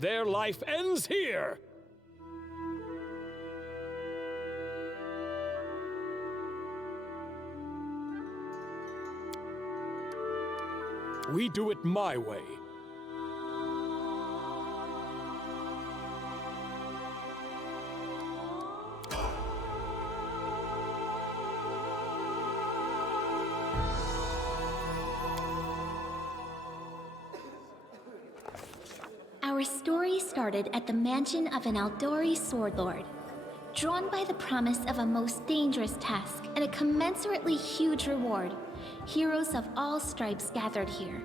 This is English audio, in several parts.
Their life ends here! We do it my way. Our story started at the mansion of an Aldori sword lord. Drawn by the promise of a most dangerous task and a commensurately huge reward, heroes of all stripes gathered here.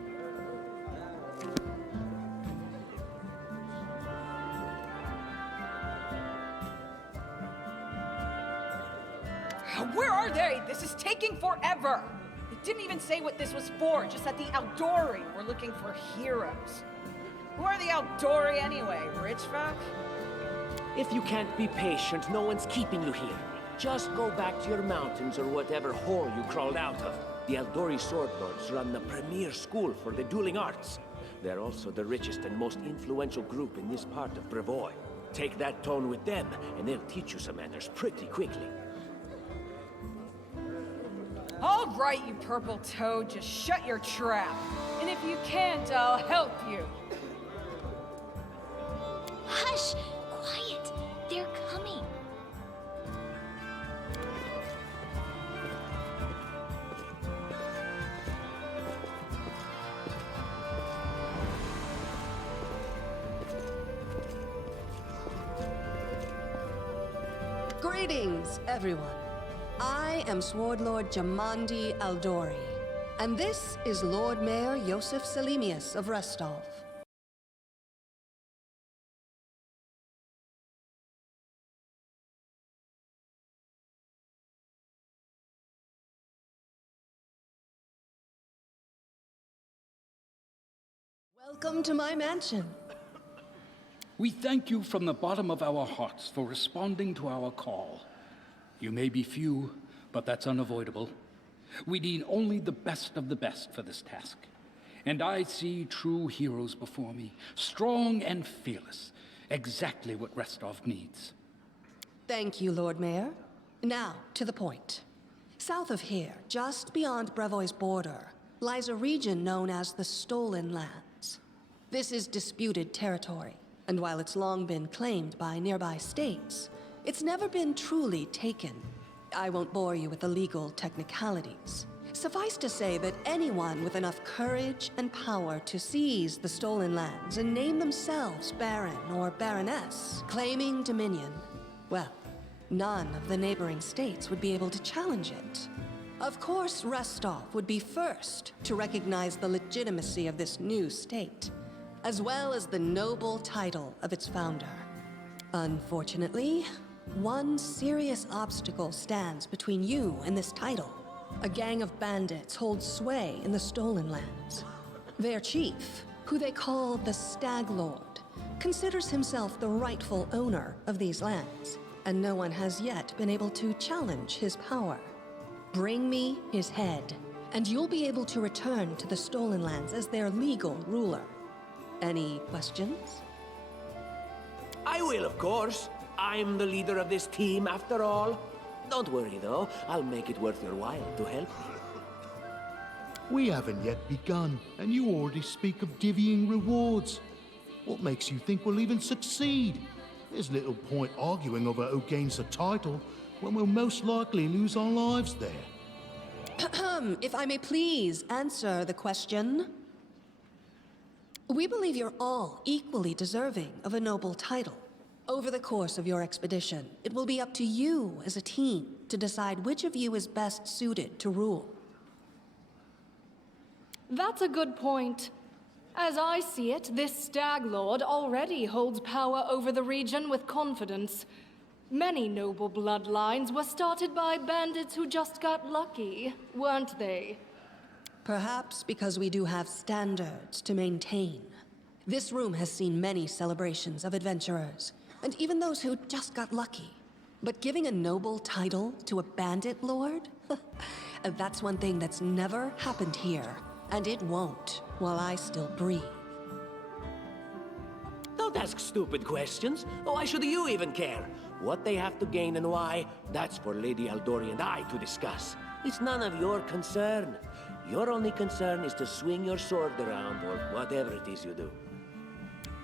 Where are they? This is taking forever! It didn't even say what this was for, just that the Aldori were looking for heroes. Who are the Aldori anyway? Rich folk? If you can't be patient, no one's keeping you here. Just go back to your mountains or whatever hole you crawled out of. The Aldori Sword Lords run the premier school for the dueling arts. They're also the richest and most influential group in this part of Brevoy. Take that tone with them, and they'll teach you some manners pretty quickly. All right, you purple toad, just shut your trap. And if you can't, I'll help you. Hush! Quiet! They're coming! Greetings, everyone. I am Sword Lord Jamandi Aldori, and this is Lord Mayor Yosef Selimius of Restov. Welcome to my mansion. We thank you from the bottom of our hearts for responding to our call. You may be few, but that's unavoidable. We need only the best of the best for this task. And I see true heroes before me, strong and fearless, exactly what Restov needs. Thank you, Lord Mayor. Now, to the point. South of here, just beyond Brevoy's border, lies a region known as the Stolen Lands. This is disputed territory, and while it's long been claimed by nearby states, it's never been truly taken. I won't bore you with the legal technicalities. Suffice to say that anyone with enough courage and power to seize the stolen lands and name themselves Baron or Baroness, claiming dominion, well, none of the neighboring states would be able to challenge it. Of course, Restov would be first to recognize the legitimacy of this new state, as well as the noble title of its founder. Unfortunately, one serious obstacle stands between you and this title. A gang of bandits holds sway in the Stolen Lands. Their chief, who they call the Stag Lord, considers himself the rightful owner of these lands, and no one has yet been able to challenge his power. Bring me his head, and you'll be able to return to the Stolen Lands as their legal ruler. Any questions? I will, of course. I'm the leader of this team, after all. Don't worry, though. I'll make it worth your while to help you. We haven't yet begun, and you already speak of divvying rewards. What makes you think we'll even succeed? There's little point arguing over who gains the title when we'll most likely lose our lives there. If I may please answer the question. We believe you're all equally deserving of a noble title. Over the course of your expedition, it will be up to you as a team to decide which of you is best suited to rule. That's a good point. As I see it, this Stag Lord already holds power over the region with confidence. Many noble bloodlines were started by bandits who just got lucky, weren't they? Perhaps because we do have standards to maintain. This room has seen many celebrations of adventurers, and even those who just got lucky. But giving a noble title to a bandit lord? That's one thing that's never happened here, and it won't while I still breathe. Don't ask stupid questions. Why should you even care? What they have to gain and why, that's for Lady Aldori and I to discuss. It's none of your concern. Your only concern is to swing your sword around or whatever it is you do.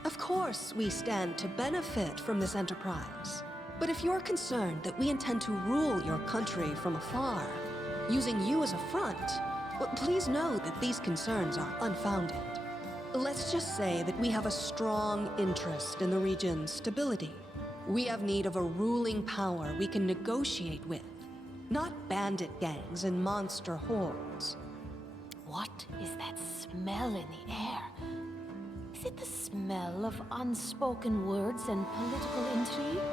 Of course, we stand to benefit from this enterprise. But if you're concerned that we intend to rule your country from afar, using you as a front, well, please know that these concerns are unfounded. Let's just say that we have a strong interest in the region's stability. We have need of a ruling power we can negotiate with, not bandit gangs and monster hordes. What is that smell in the air? Is it the smell of unspoken words and political intrigue?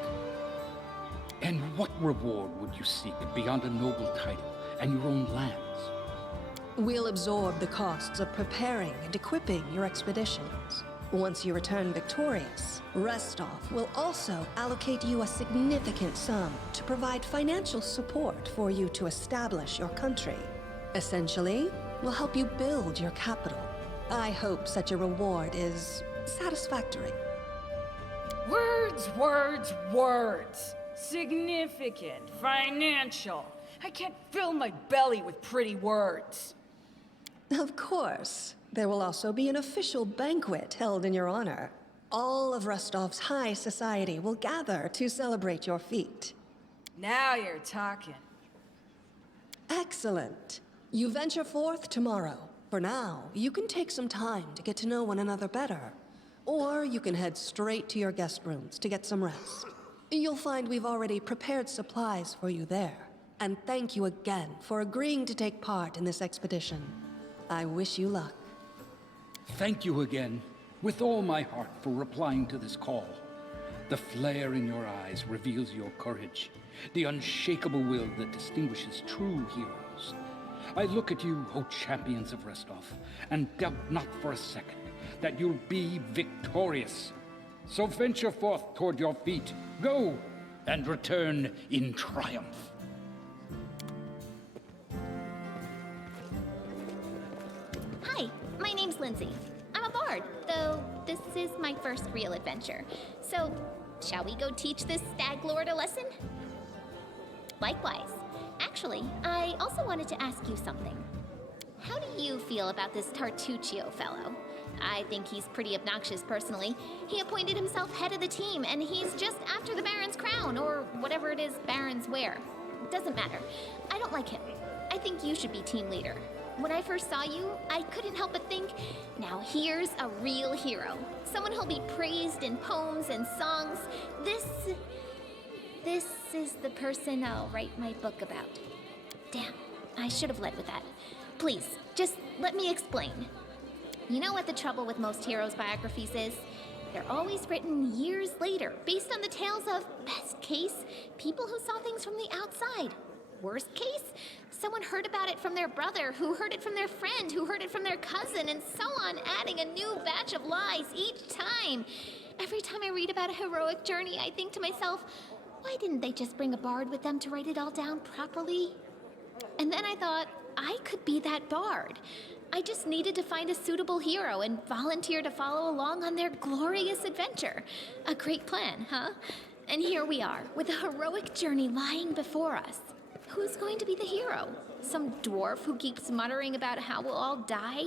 And what reward would you seek beyond a noble title and your own lands? We'll absorb the costs of preparing and equipping your expeditions. Once you return victorious, Restov will also allocate you a significant sum to provide financial support for you to establish your country. Essentially, we'll help you build your capital. I hope such a reward is satisfactory. Words, words, words. Significant, financial. I can't fill my belly with pretty words. Of course. There will also be an official banquet held in your honor. All of Rostov's high society will gather to celebrate your feat. Now you're talking. Excellent. You venture forth tomorrow. For now, you can take some time to get to know one another better. Or you can head straight to your guest rooms to get some rest. You'll find we've already prepared supplies for you there. And thank you again for agreeing to take part in this expedition. I wish you luck. Thank you again, with all my heart, for replying to this call. The flare in your eyes reveals your courage, the unshakable will that distinguishes true heroes. I look at you, O champions of Restov, and doubt not for a second that you'll be victorious. So venture forth toward your feet, go, and return in triumph. Hi, my name's Lindsay. I'm a bard, though this is my first real adventure. So, shall we go teach this stag lord a lesson? Likewise. Actually, I also wanted to ask you something. How do you feel about this Tartuccio fellow? I think he's pretty obnoxious personally. He appointed himself head of the team, and he's just after the Baron's crown, or whatever it is barons wear. Doesn't matter. I don't like him. I think you should be team leader. When I first saw you, I couldn't help but think, now here's a real hero. Someone who'll be praised in poems and songs. This is the person I'll write my book about. Damn, I should have led with that. Please, just let me explain. You know what the trouble with most heroes' biographies is? They're always written years later, based on the tales of, best case, people who saw things from the outside. Worst case, someone heard about it from their brother, who heard it from their friend, who heard it from their cousin, and so on, adding a new batch of lies each time. Every time I read about a heroic journey, I think to myself, why didn't they just bring a bard with them to write it all down properly? And then I thought, I could be that bard. I just needed to find a suitable hero and volunteer to follow along on their glorious adventure. A great plan, huh? And here we are, with a heroic journey lying before us. Who's going to be the hero? Some dwarf who keeps muttering about how we'll all die?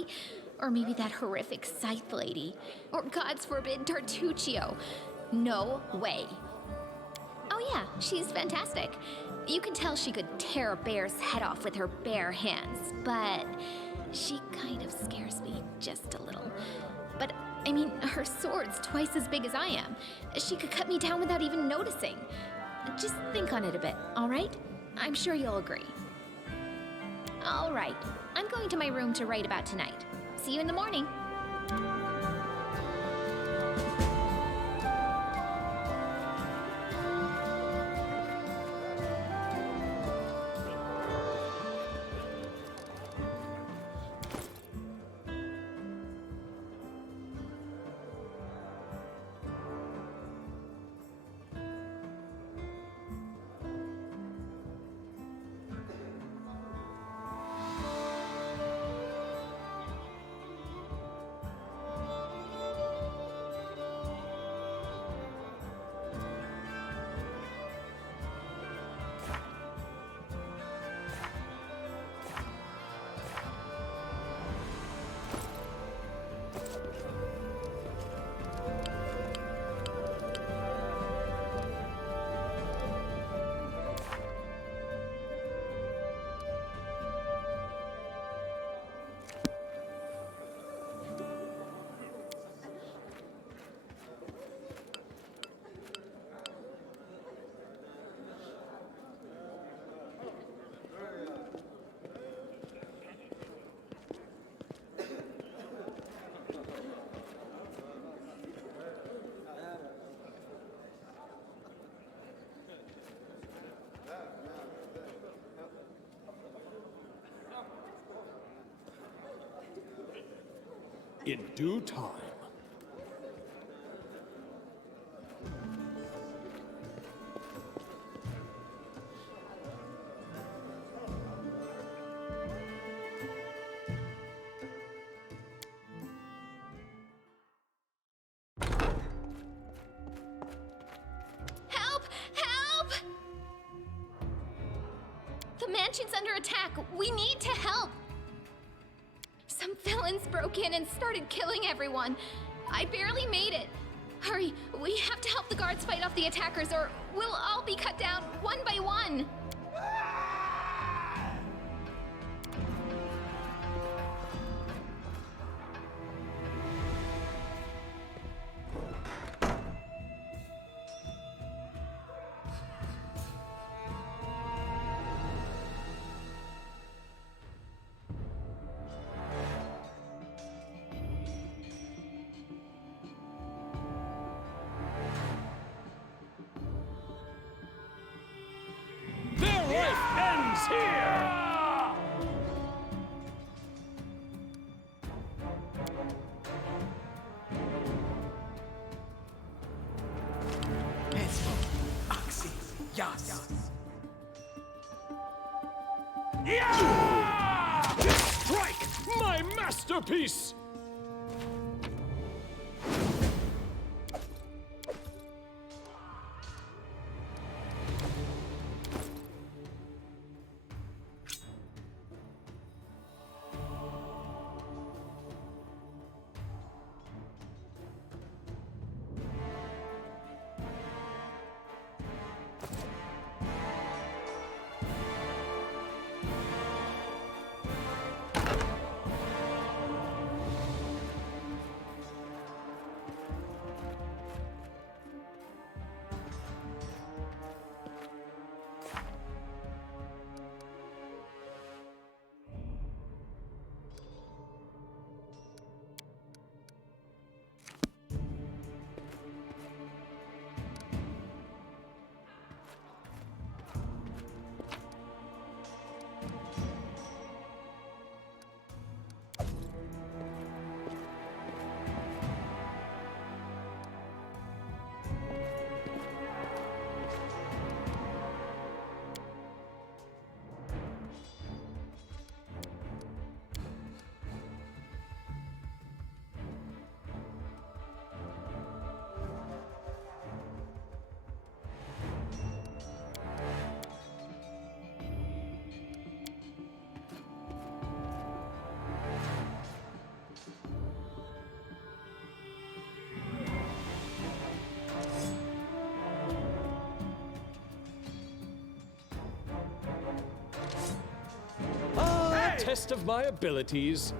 Or maybe that horrific scythe lady? Or, God's forbid, Tartuccio? No way. Oh yeah, she's fantastic. You can tell she could tear a bear's head off with her bare hands, but she kind of scares me just a little. But, I mean, her sword's twice as big as I am. She could cut me down without even noticing. Just think on it a bit, all right? I'm sure you'll agree. All right, I'm going to my room to write about tonight. See you in the morning. in due time. Help! Help! The mansion's under attack. We need to help. Some villains broke in and started killing everyone. I barely made it. Hurry, we have to help the guards fight off the attackers or we'll all be cut down one by one. Their life ends here! Strike! My masterpiece! Test of my abilities.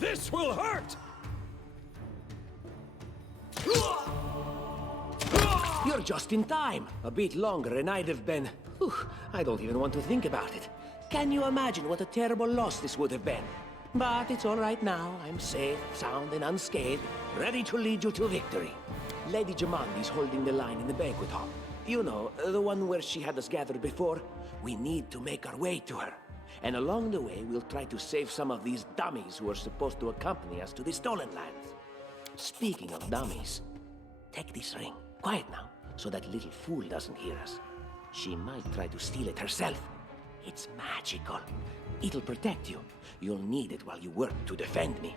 This will hurt! You're just in time. A bit longer and I'd have been... Whew, I don't even want to think about it. Can you imagine what a terrible loss this would have been? But it's all right now. I'm safe, sound, and unscathed, ready to lead you to victory. Lady Jamandi's holding the line in the banquet hall. You know, the one where she had us gathered before. We need to make our way to her. And along the way, we'll try to save some of these dummies who are supposed to accompany us to the Stolen Lands. Speaking of dummies, take this ring. Quiet now, so that little fool doesn't hear us. She might try to steal it herself. It's magical. It'll protect you. You'll need it while you work to defend me.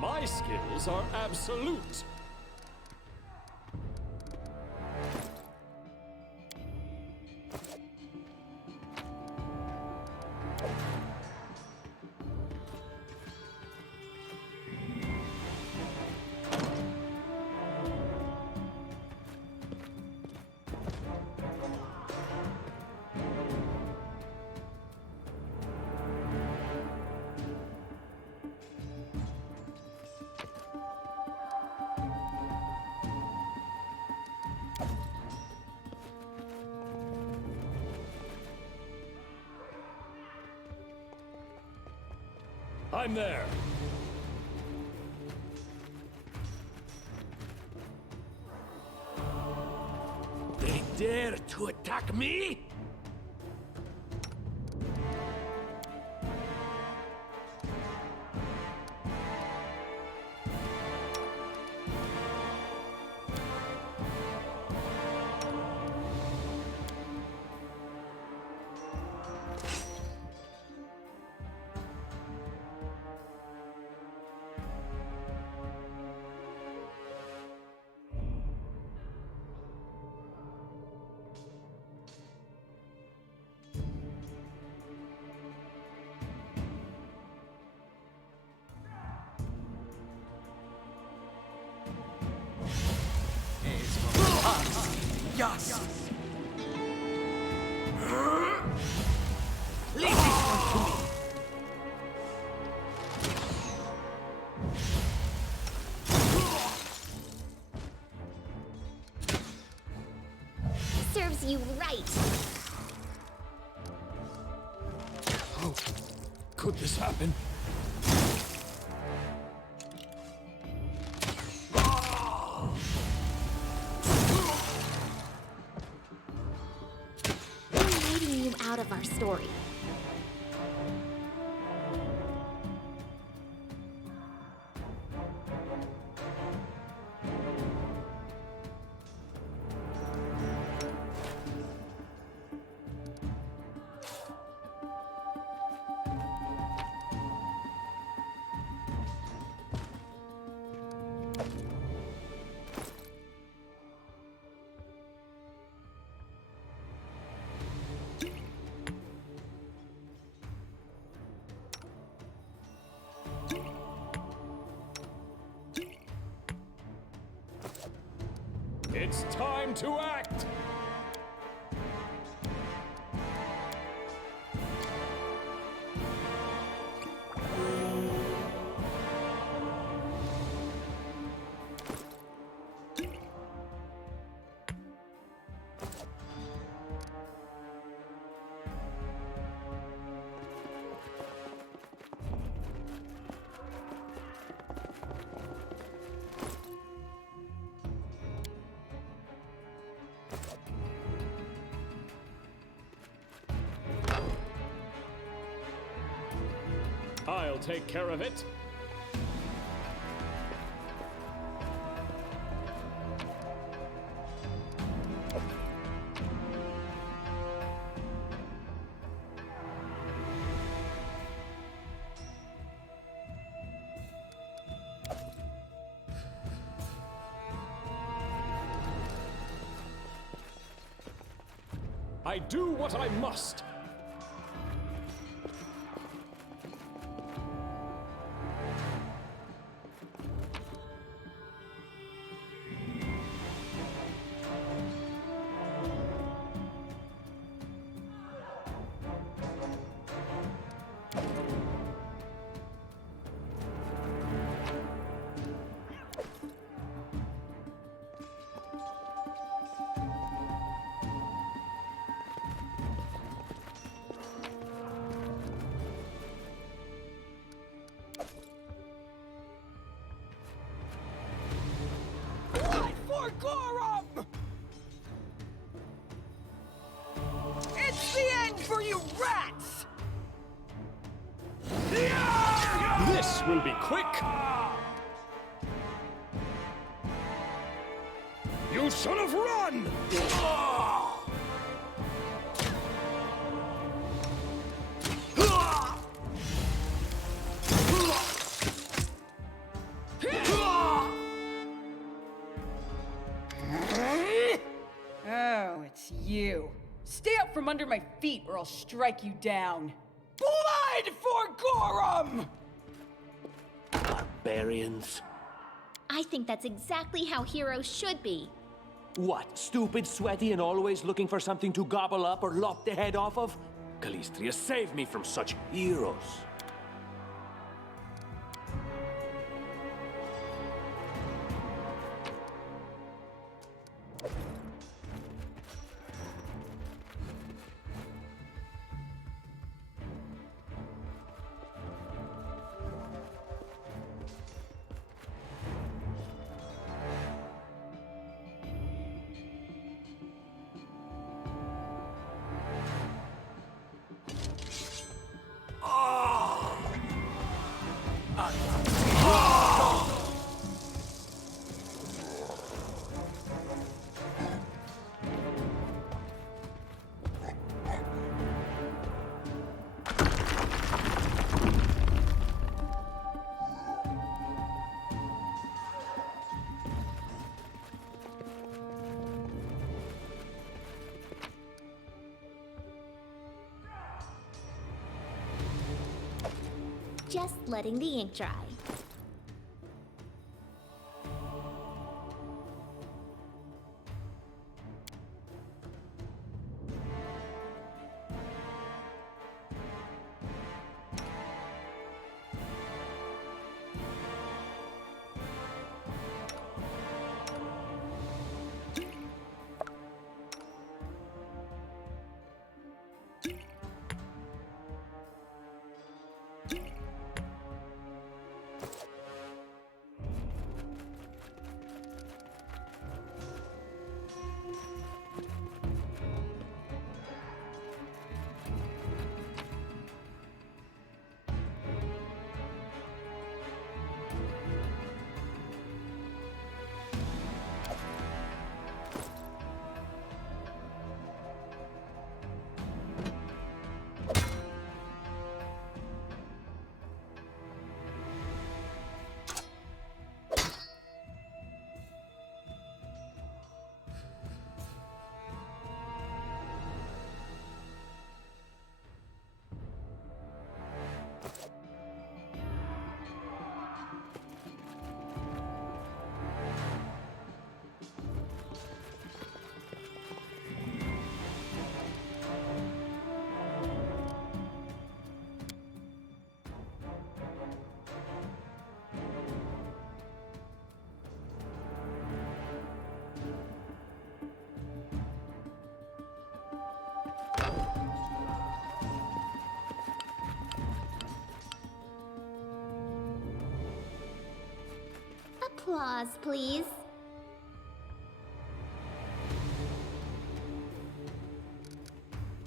My skills are absolute. I'm there. They dare to attack me? Yes! Leave this one to me! Serves you right. Oh, could this happen? We're leading you out of our story. It's time to act! I'll take care of it. I do what I must. For Gorum! It's the end for you rats! This will be quick! You should have run! Oh, it's you. Stay up from under my feet or I'll strike you down. Blood for Gorum! Barbarians. I think that's exactly how heroes should be. What, stupid, sweaty, and always looking for something to gobble up or lop the head off of? Calistria, save me from such heroes. just letting the ink dry. Applause, please.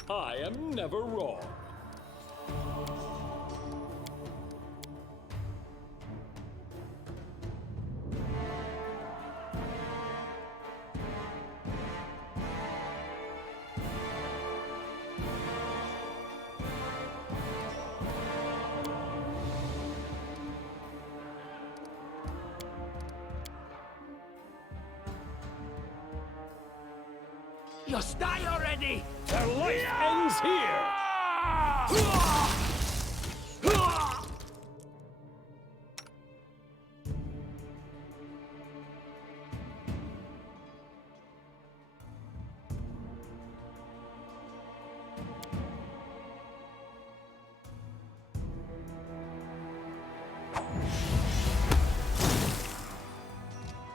I am never wrong. Just die already! Their life ends here!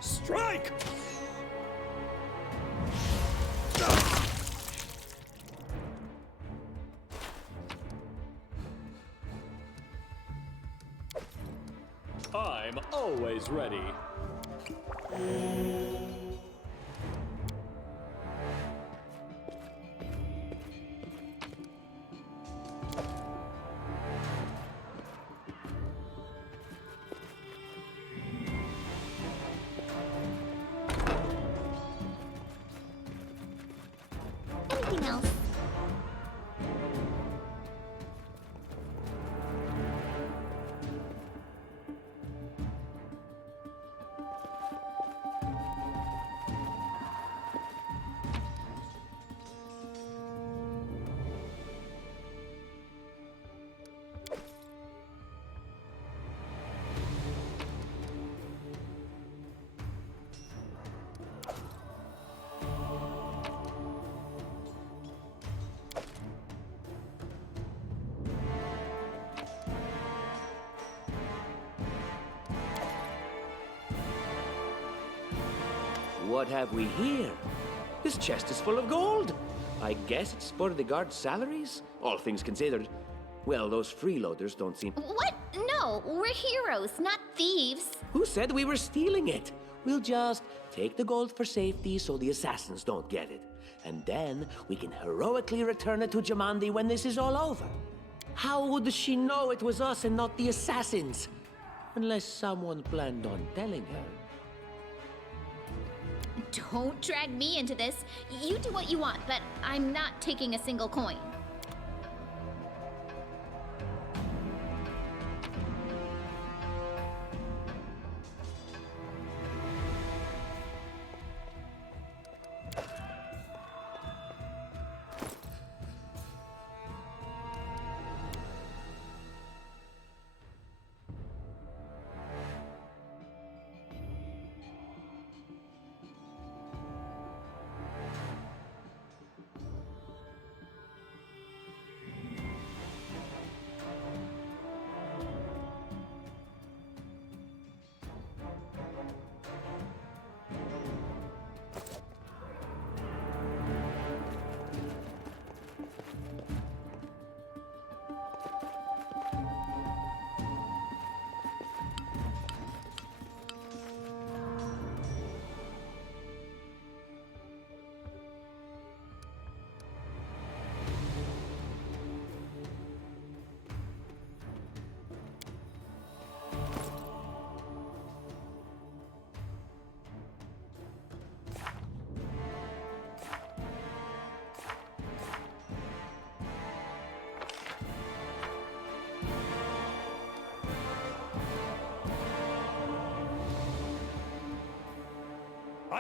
Strike! I'm always ready. Anything else? What have we here? This chest is full of gold. I guess it's for the guards' salaries, all things considered. Well, those freeloaders don't seem... What? No, we're heroes, not thieves. Who said we were stealing it? We'll just take the gold for safety so the assassins don't get it. And then we can heroically return it to Jamandi when this is all over. How would she know it was us and not the assassins? Unless someone planned on telling her. Don't drag me into this. You do what you want, but I'm not taking a single coin.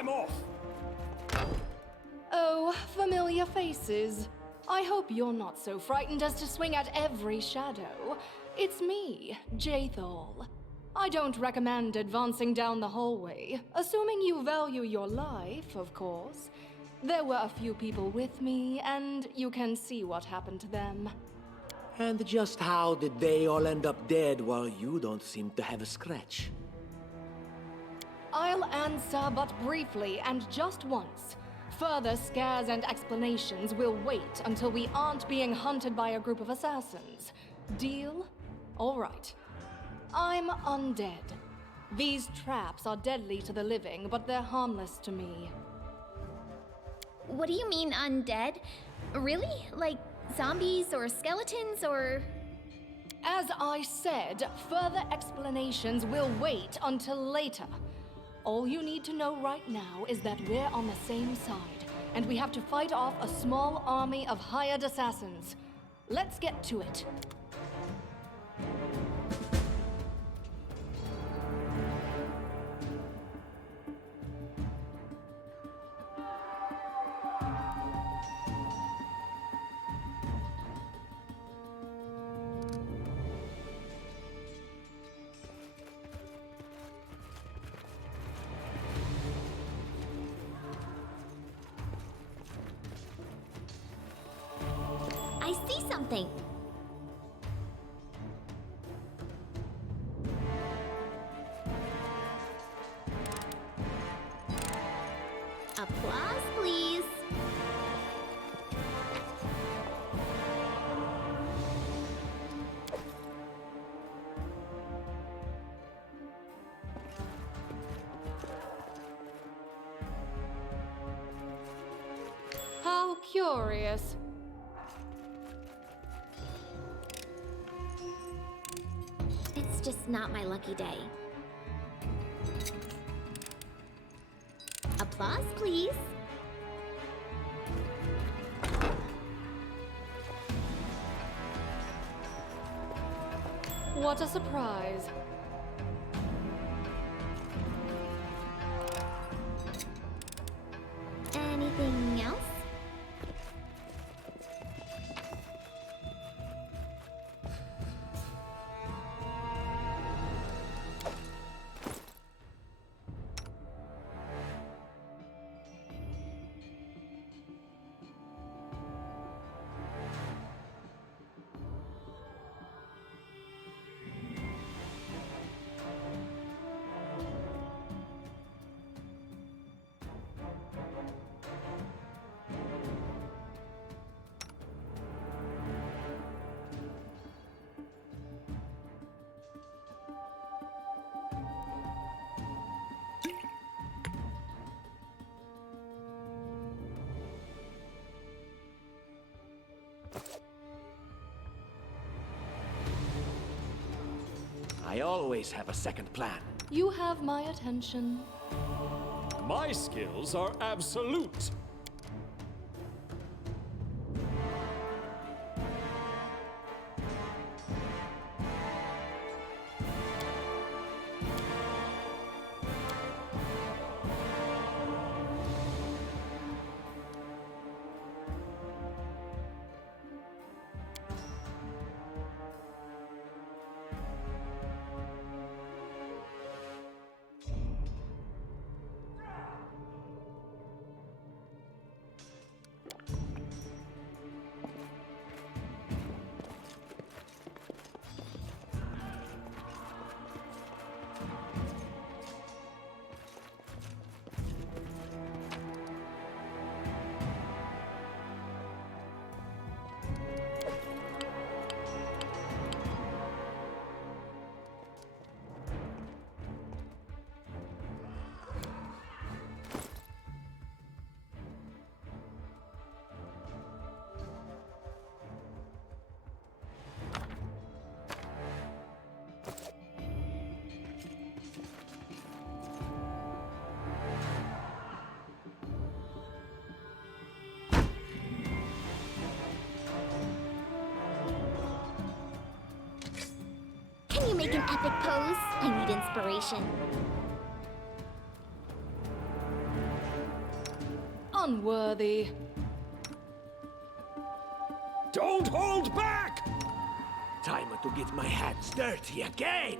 I'm off! Oh, familiar faces. I hope you're not so frightened as to swing at every shadow. It's me, Jathal. I don't recommend advancing down the hallway, assuming you value your life, of course. There were a few people with me, and you can see what happened to them. And just how did they all end up dead while you don't seem to have a scratch? I'll answer but briefly and just once. Further scares and explanations will wait until we aren't being hunted by a group of assassins. Deal? All right. I'm undead. These traps are deadly to the living, but they're harmless to me. What do you mean, undead? Really? Like zombies or skeletons or... As I said, further explanations will wait until later. All you need to know right now is that we're on the same side, and we have to fight off a small army of hired assassins. Let's get to it. I see something. Applause, please. How curious. It's just not my lucky day. Applause, please. What a surprise. Anything else? I always have a second plan. You have my attention. My skills are absolute. Can you make an epic pose? I need inspiration. worthy. Don't hold back! Time to get my hands dirty again!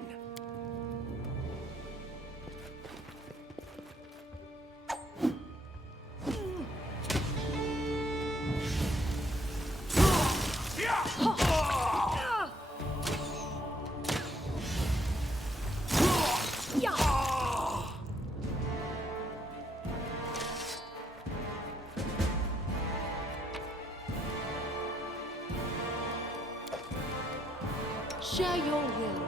Share your will.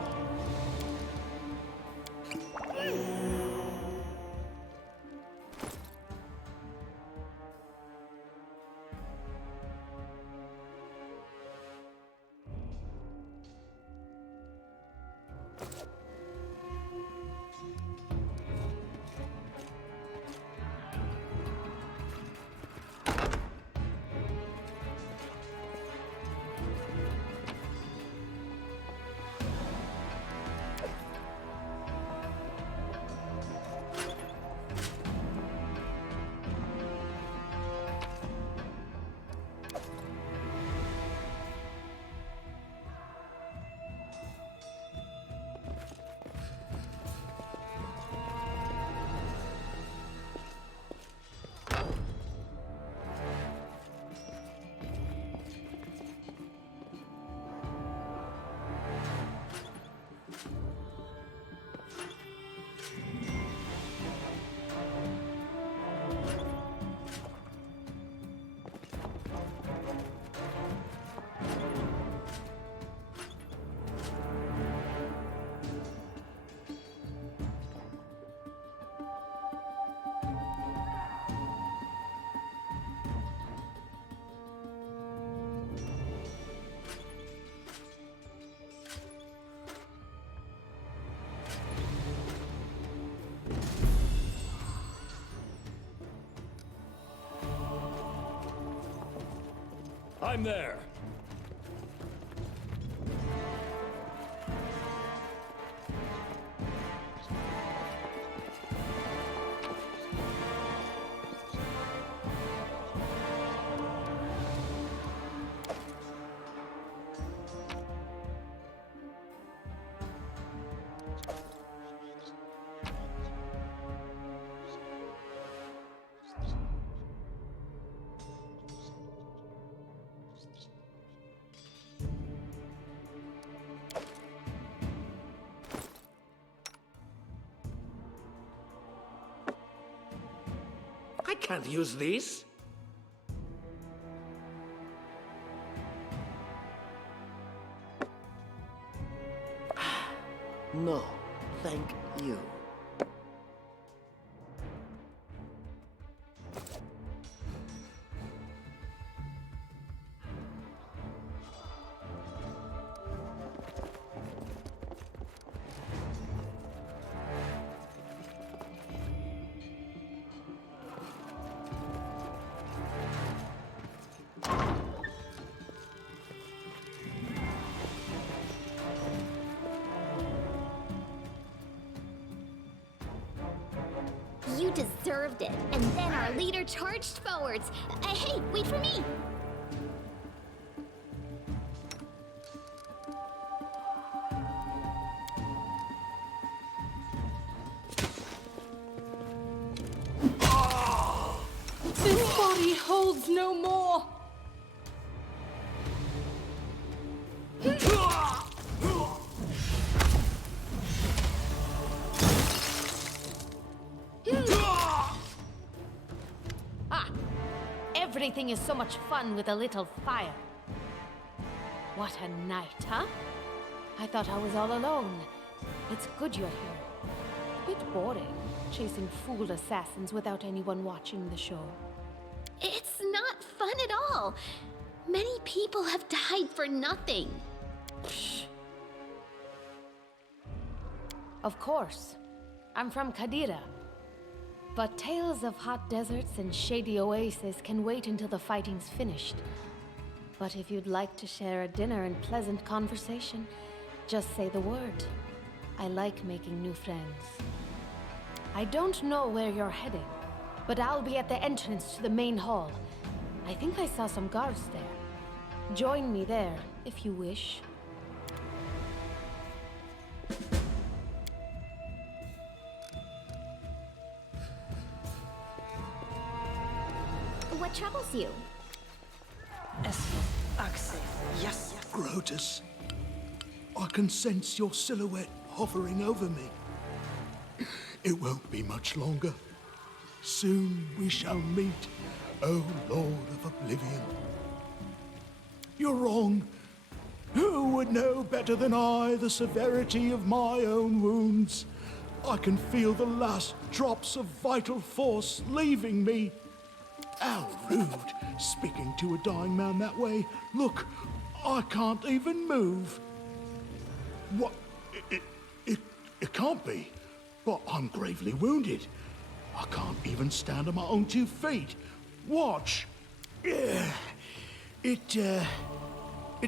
I'm there. I can't use this. No, thank you. You deserved it. And then our leader charged forwards. Hey, wait for me! This body holds no more. Everything is so much fun with a little fire. What a night, huh? I thought I was all alone. It's good you're here. Bit boring, chasing fool assassins without anyone watching the show. It's not fun at all. Many people have died for nothing. Psh. Of course. I'm from Kadira. But tales of hot deserts and shady oases can wait until the fighting's finished. But if you'd like to share a dinner and pleasant conversation, just say the word. I like making new friends. I don't know where you're heading, but I'll be at the entrance to the main hall. I think I saw some guards there. Join me there, if you wish. What troubles you? Yes. Grotus, I can sense your silhouette hovering over me. It won't be much longer. Soon we shall meet, O Lord of Oblivion. You're wrong. Who would know better than I the severity of my own wounds? I can feel the last drops of vital force leaving me. How rude, speaking to a dying man that way. Look, I can't even move. What? It can't be. But I'm gravely wounded. I can't even stand on my own 2 feet. Watch. It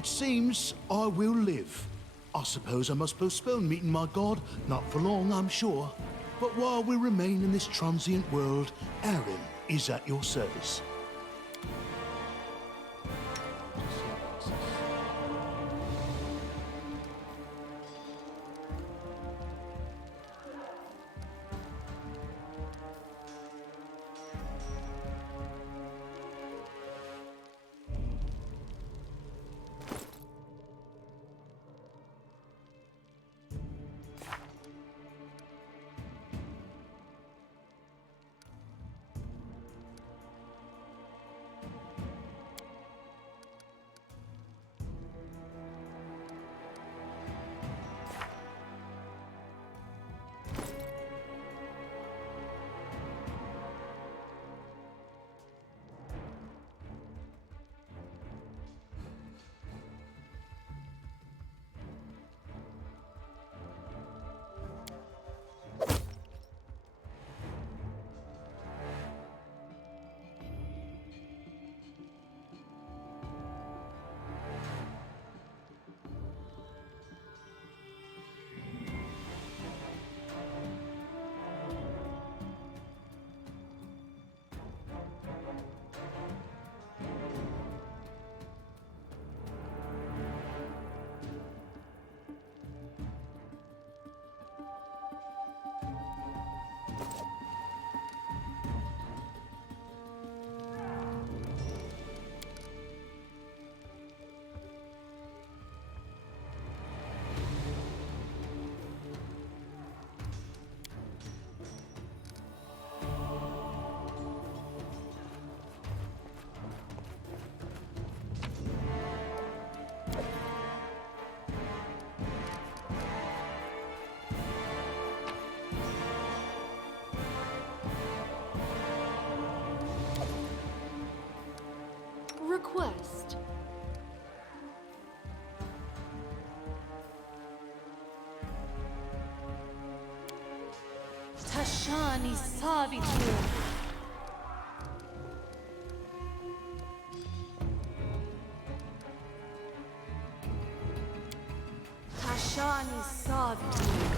seems I will live. I suppose I must postpone meeting my god. Not for long, I'm sure. But while we remain in this transient world, Aaron is at your service. Request. Tashani Savitu. Tashani Savitu.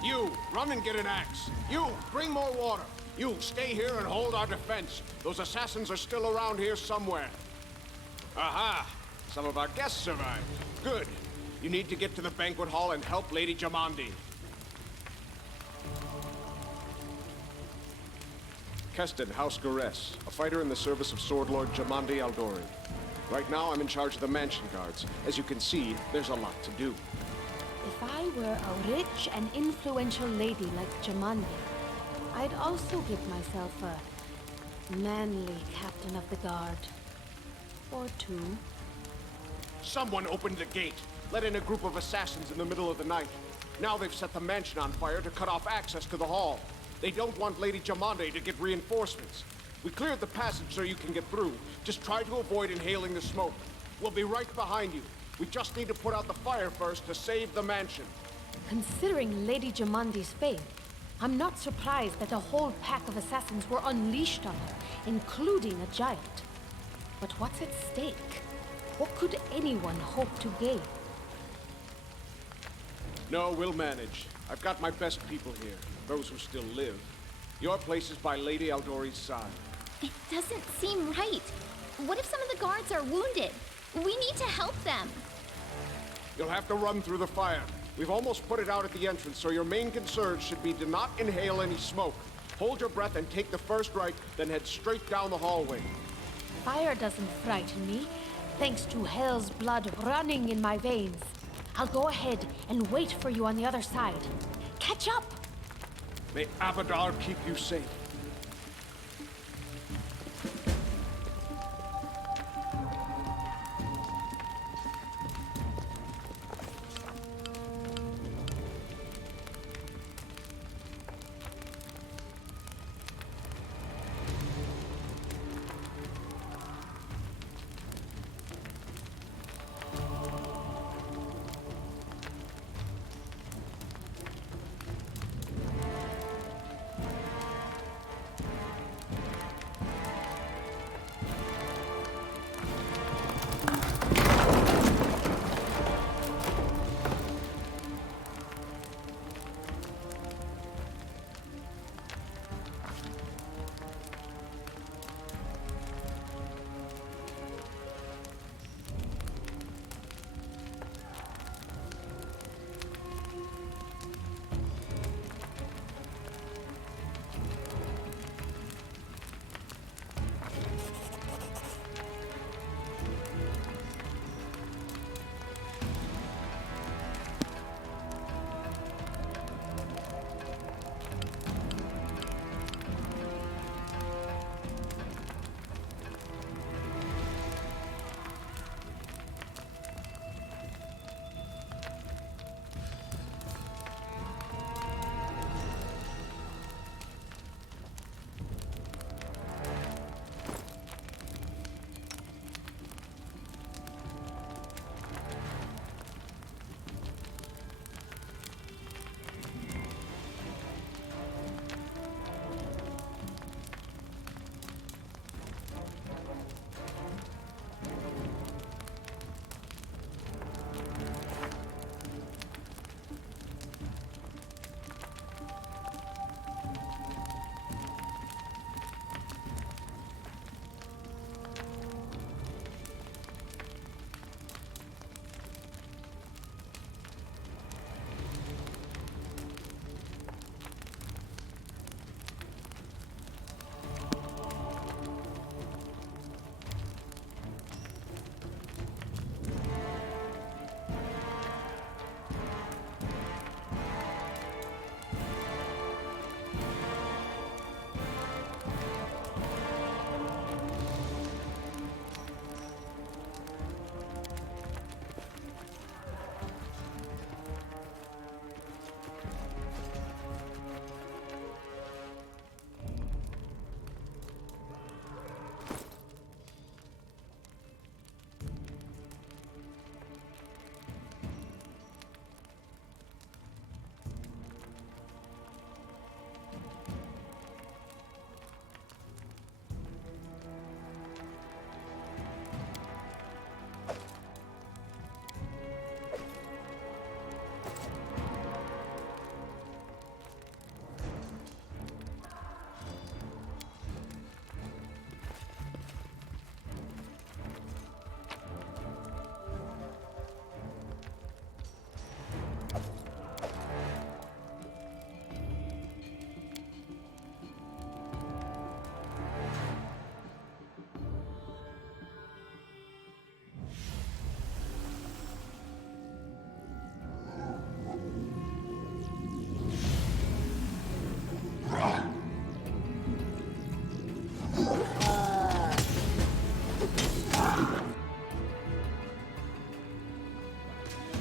You, run and get an axe. You, bring more water. You, stay here and hold our defense. Those assassins are still around here somewhere. Aha! Some of our guests survived. Good. You need to get to the banquet hall and help Lady Jamandi. Keston, House Garess, a fighter in the service of Sword Lord Jamandi Aldori. Right now, I'm in charge of the mansion guards. As you can see, there's a lot to do. If I were a rich and influential lady like Jamandi, I'd also give myself a manly captain of the guard. Or two. Someone opened the gate, let in a group of assassins in the middle of the night. Now they've set the mansion on fire to cut off access to the hall. They don't want Lady Jamande to get reinforcements. We cleared the passage so you can get through. Just try to avoid inhaling the smoke. We'll be right behind you. We just need to put out the fire first to save the mansion. Considering Lady Jamandi's fame, I'm not surprised that a whole pack of assassins were unleashed on her, including a giant. But what's at stake? What could anyone hope to gain? No, we'll manage. I've got my best people here, those who still live. Your place is by Lady Aldori's side. It doesn't seem right. What if some of the guards are wounded? We need to help them. You'll have to run through the fire. We've almost put it out at the entrance, so your main concern should be to not inhale any smoke. Hold your breath and take the first right, then head straight down the hallway. Fire doesn't frighten me, thanks to hell's blood running in my veins. I'll go ahead and wait for you on the other side. Catch up! May Abadar keep you safe.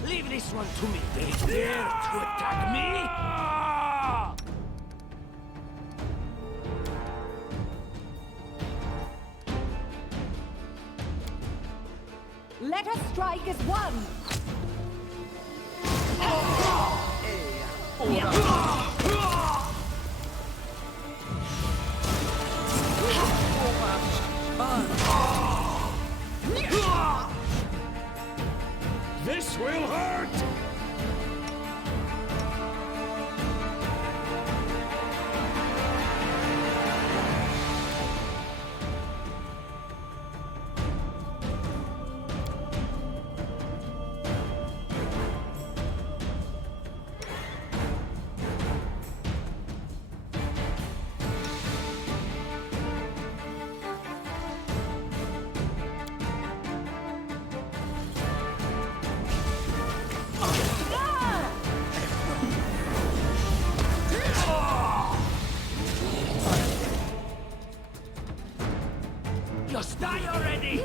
Leave this one to me. They dare to attack me? Let us strike as one! This will hurt! Just die already!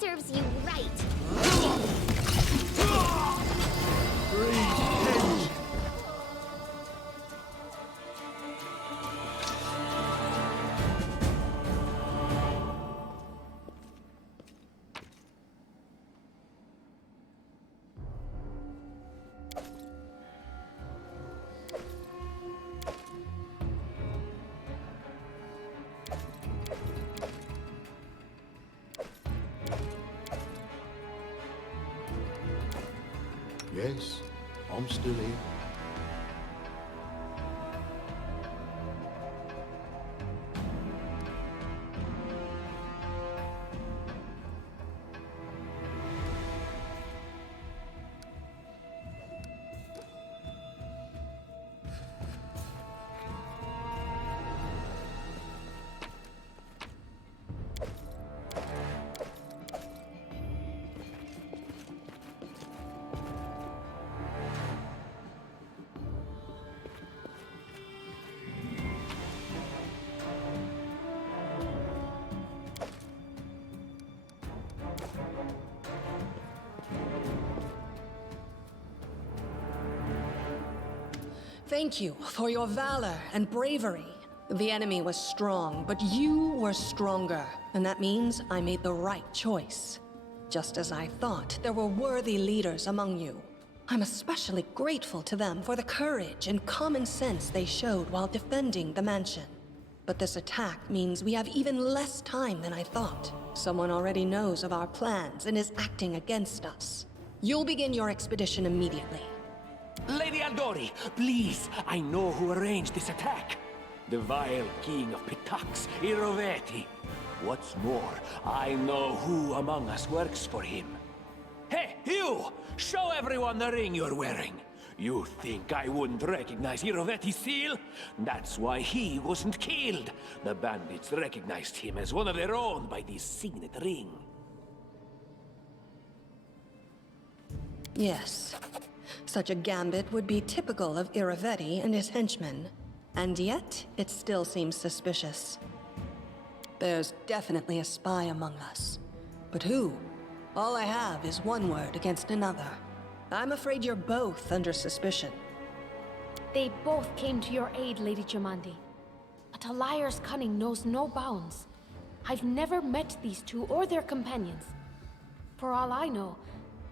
Serves you right. Yes, I'm still here. Thank you for your valor and bravery. The enemy was strong, but you were stronger. And that means I made the right choice. Just as I thought, there were worthy leaders among you. I'm especially grateful to them for the courage and common sense they showed while defending the mansion. But this attack means we have even less time than I thought. Someone already knows of our plans and is acting against us. You'll begin your expedition immediately. Lady Aldori, please, I know who arranged this attack. The vile king of Pitax, Iroveti. What's more, I know who among us works for him. Hey, you! Show everyone the ring you're wearing. You think I wouldn't recognize Iroveti's seal? That's why he wasn't killed. The bandits recognized him as one of their own by this signet ring. Yes. Such a gambit would be typical of Iroveti and his henchmen. And yet, it still seems suspicious. There's definitely a spy among us. But who? All I have is one word against another. I'm afraid you're both under suspicion. They both came to your aid, Lady Jamandi. But a liar's cunning knows no bounds. I've never met these two or their companions. For all I know,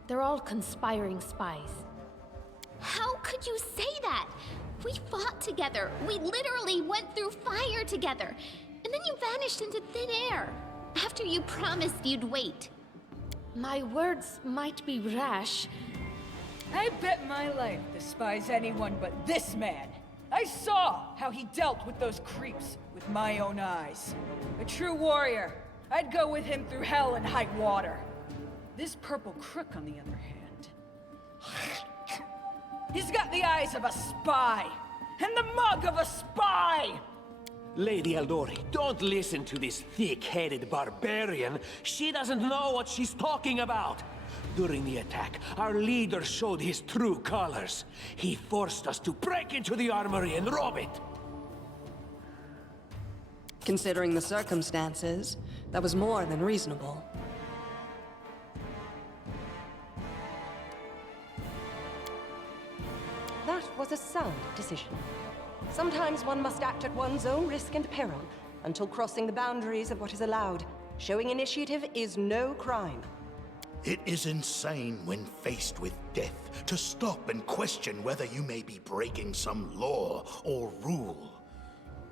they're all conspiring spies. How could you say that? We fought together. We literally went through fire together. And then you vanished into thin air. After you promised you'd wait. My words might be rash. I bet my life despise anyone but this man. I saw how he dealt with those creeps with my own eyes. A true warrior. I'd go with him through hell and high water. This purple crook, on the other hand, he's got the eyes of a spy, and the mug of a spy! Lady Aldori, don't listen to this thick-headed barbarian. She doesn't know what she's talking about. During the attack, our leader showed his true colors. He forced us to break into the armory and rob it. Considering the circumstances, that was more than reasonable. That was a sound decision. Sometimes one must act at one's own risk and peril, until crossing the boundaries of what is allowed. Showing initiative is no crime. It is insane when faced with death to stop and question whether you may be breaking some law or rule.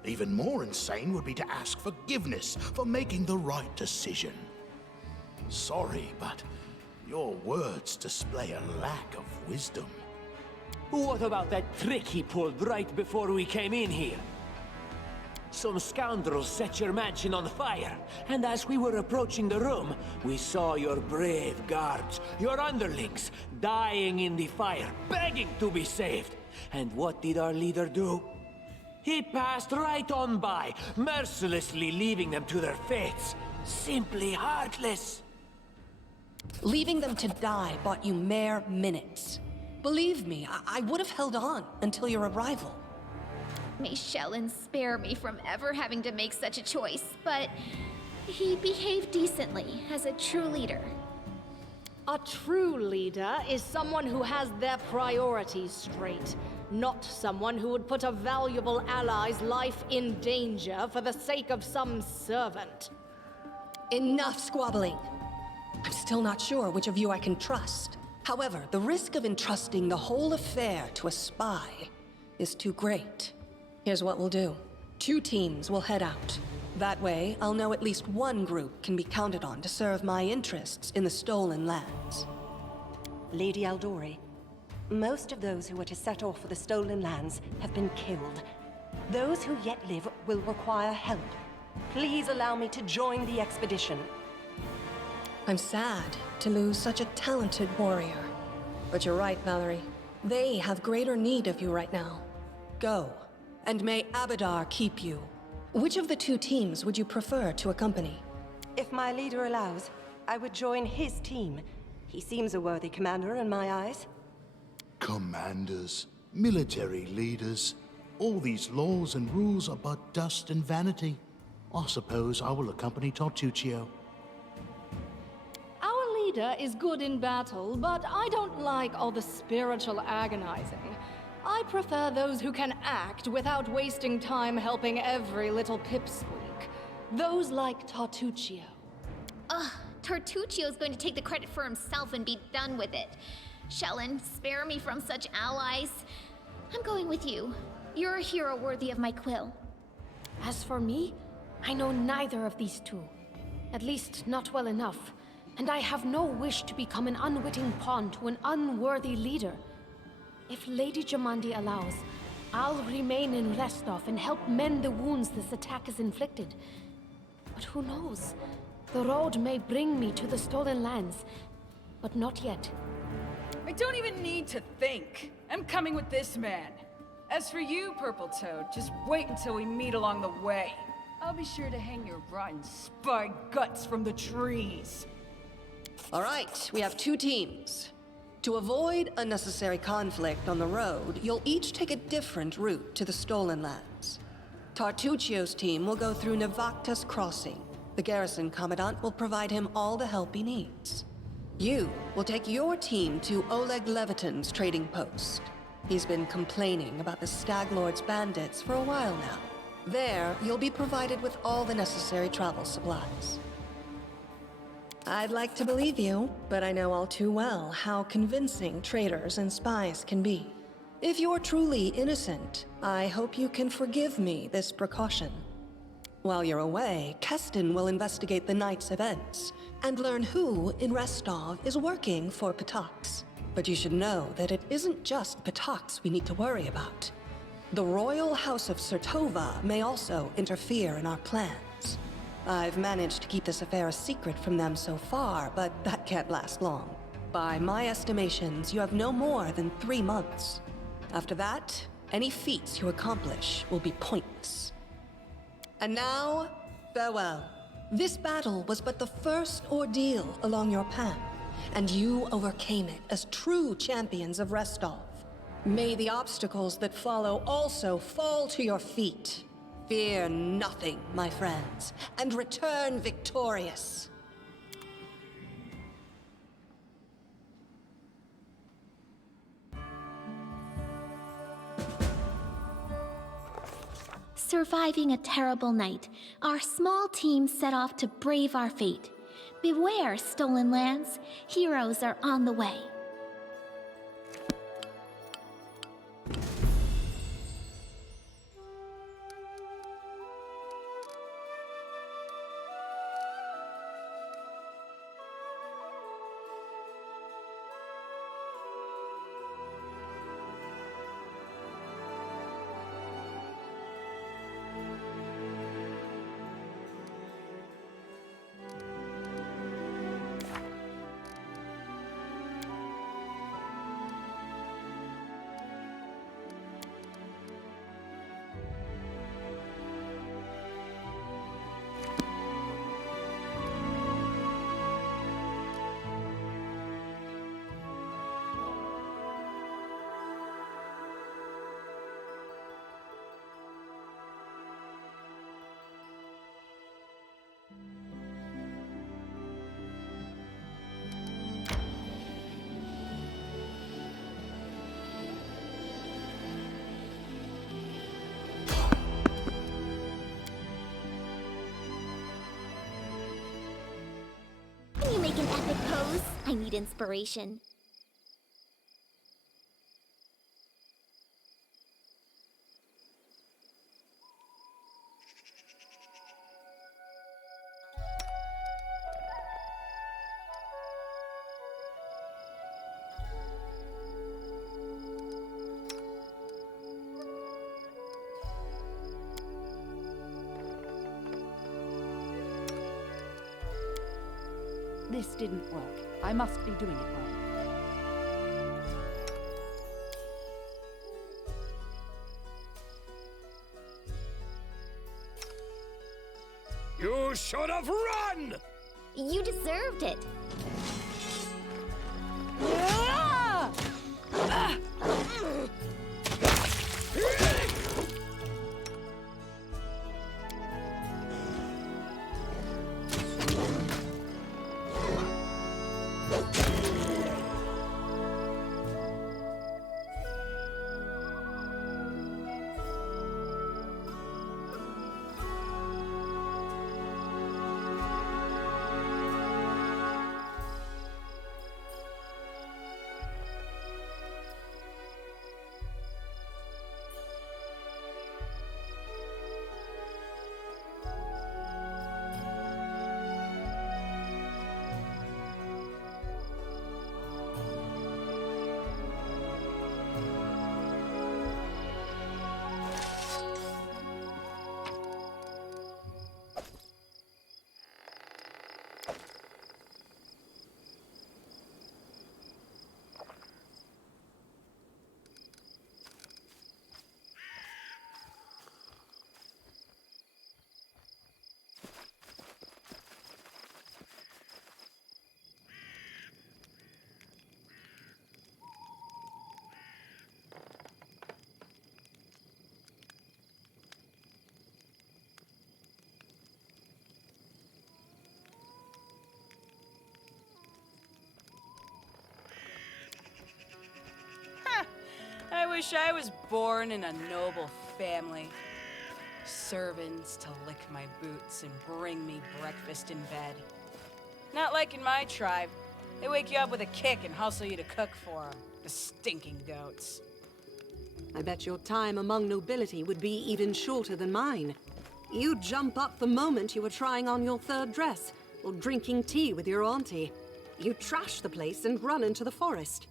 Even more insane would be to ask forgiveness for making the right decision. Sorry, but your words display a lack of wisdom. What about that trick he pulled right before we came in here? Some scoundrels set your mansion on fire, and as we were approaching the room, we saw your brave guards, your underlings, dying in the fire, begging to be saved. And what did our leader do? He passed right on by, mercilessly leaving them to their fates. Simply heartless. Leaving them to die bought you mere minutes. Believe me, I would have held on until your arrival. May Shellen spare me from ever having to make such a choice, but he behaved decently as a true leader. A true leader is someone who has their priorities straight, not someone who would put a valuable ally's life in danger for the sake of some servant. Enough squabbling. I'm still not sure which of you I can trust. However, the risk of entrusting the whole affair to a spy is too great. Here's what we'll do. 2 teams will head out. That way, I'll know at least one group can be counted on to serve my interests in the stolen lands. Lady Aldori, most of those who were to set off for the stolen lands have been killed. Those who yet live will require help. Please allow me to join the expedition. I'm sad to lose such a talented warrior. But you're right, Valerie. They have greater need of you right now. Go, and may Abadar keep you. Which of the 2 teams would you prefer to accompany? If my leader allows, I would join his team. He seems a worthy commander in my eyes. Commanders, military leaders, all these laws and rules are but dust and vanity. I suppose I will accompany Tartuccio. Our leader is good in battle, but I don't like all the spiritual agonizing. I prefer those who can act without wasting time helping every little pipsqueak. Those like Tartuccio. Ugh, Tartuccio's going to take the credit for himself and be done with it. Shellen, spare me from such allies. I'm going with you. You're a hero worthy of my quill. As for me, I know neither of these 2. At least not well enough. And I have no wish to become an unwitting pawn to an unworthy leader. If Lady Jamandi allows, I'll remain in Restov and help mend the wounds this attack has inflicted. But who knows? The road may bring me to the stolen lands, but not yet. I don't even need to think. I'm coming with this man. As for you, Purple Toad, just wait until we meet along the way. I'll be sure to hang your rotten spy guts from the trees. All right, we have 2 teams. To avoid unnecessary conflict on the road, you'll each take a different route to the stolen lands. Tartuccio's team will go through Navakta's crossing. The garrison commandant will provide him all the help he needs. You will take your team to Oleg Leviton's trading post. He's been complaining about the Stag Lord's bandits for a while now. There, you'll be provided with all the necessary travel supplies. I'd like to believe you, but I know all too well how convincing traitors and spies can be. If you're truly innocent, I hope you can forgive me this precaution. While you're away, Keston will investigate the night's events and learn who in Restov is working for Patox. But you should know that it isn't just Patox we need to worry about. The royal house of Sertova may also interfere in our plans. I've managed to keep this affair a secret from them so far, but that can't last long. By my estimations, you have no more than 3 months. After that, any feats you accomplish will be pointless. And now, farewell. This battle was but the first ordeal along your path. and you overcame it as true champions of Restov. May the obstacles that follow also fall to your feet. Fear nothing, my friends, and return victorious. Surviving a terrible night, our small team set off to brave our fate. Beware, stolen lands. Heroes are on the way. Can you make an epic pose? I need inspiration. This didn't work. I must be doing it wrong. You should have run! You deserved it. I wish I was born in a noble family. Servants to lick my boots and bring me breakfast in bed. Not like in my tribe. They wake you up with a kick and hustle you to cook for them. The stinking goats. I bet your time among nobility would be even shorter than mine. You'd jump up the moment you were trying on your third dress, or drinking tea with your auntie. You'd trash the place and run into the forest.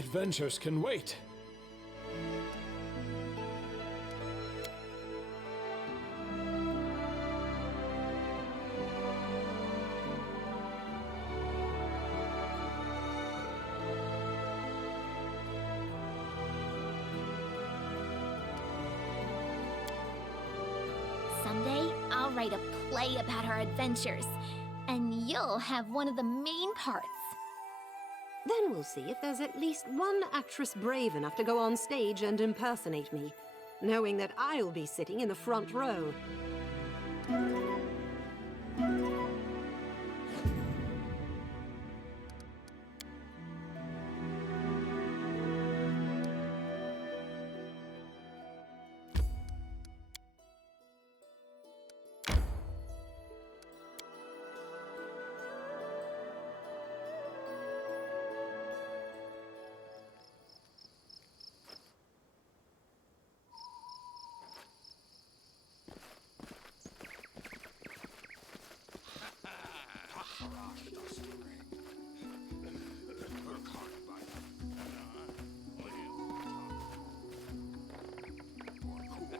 Adventures can wait. Someday, I'll write a play about our adventures, and you'll have one of the main parts. Then we'll see if there's at least one actress brave enough to go on stage and impersonate me, knowing that I'll be sitting in the front row.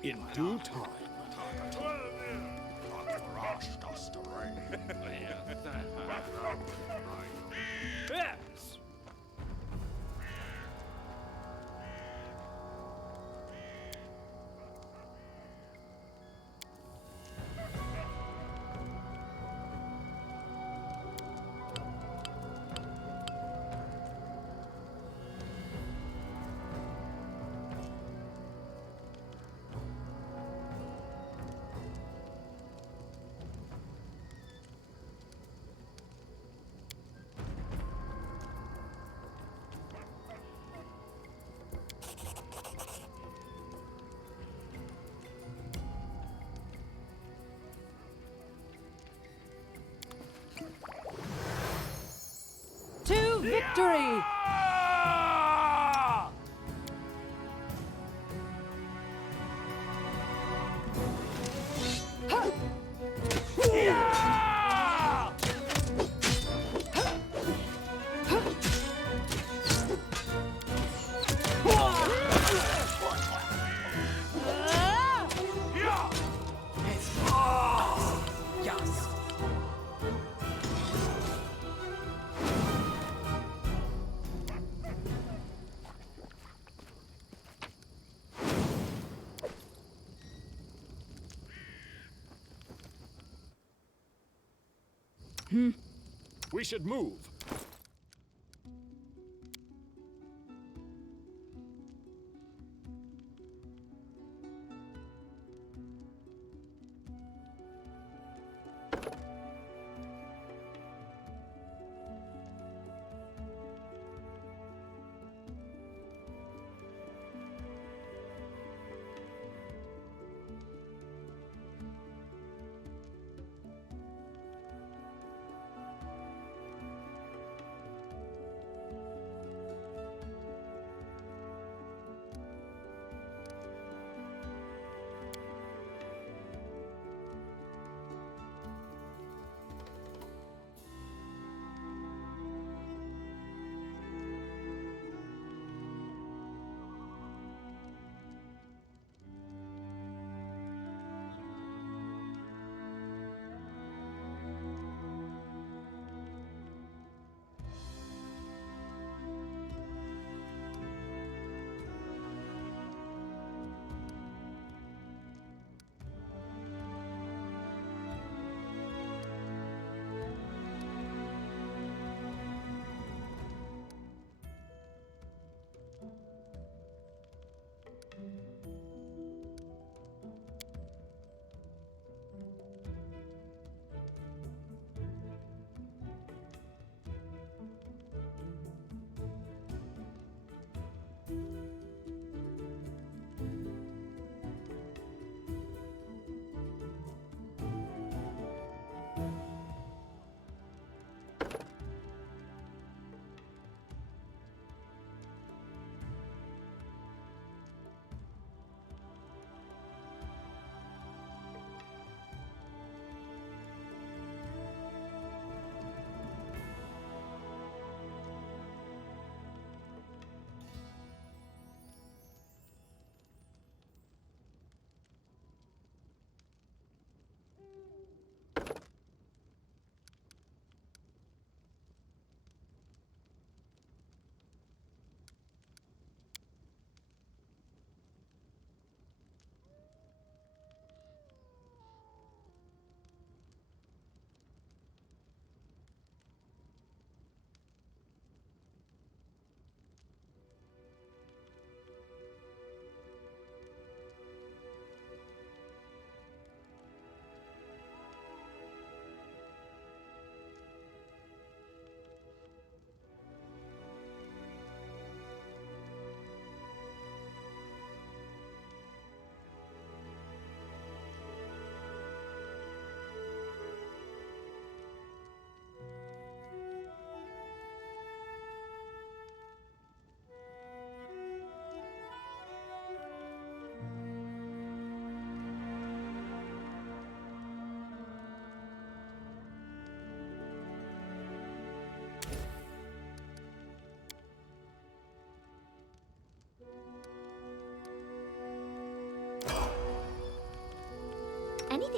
In due time. Yes! To victory! We should move.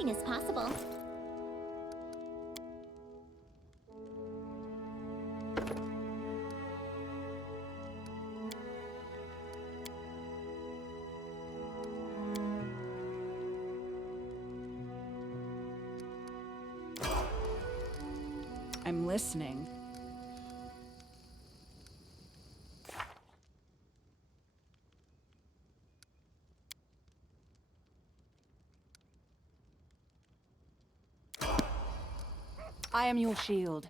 anything is possible. I'm listening. I am your shield.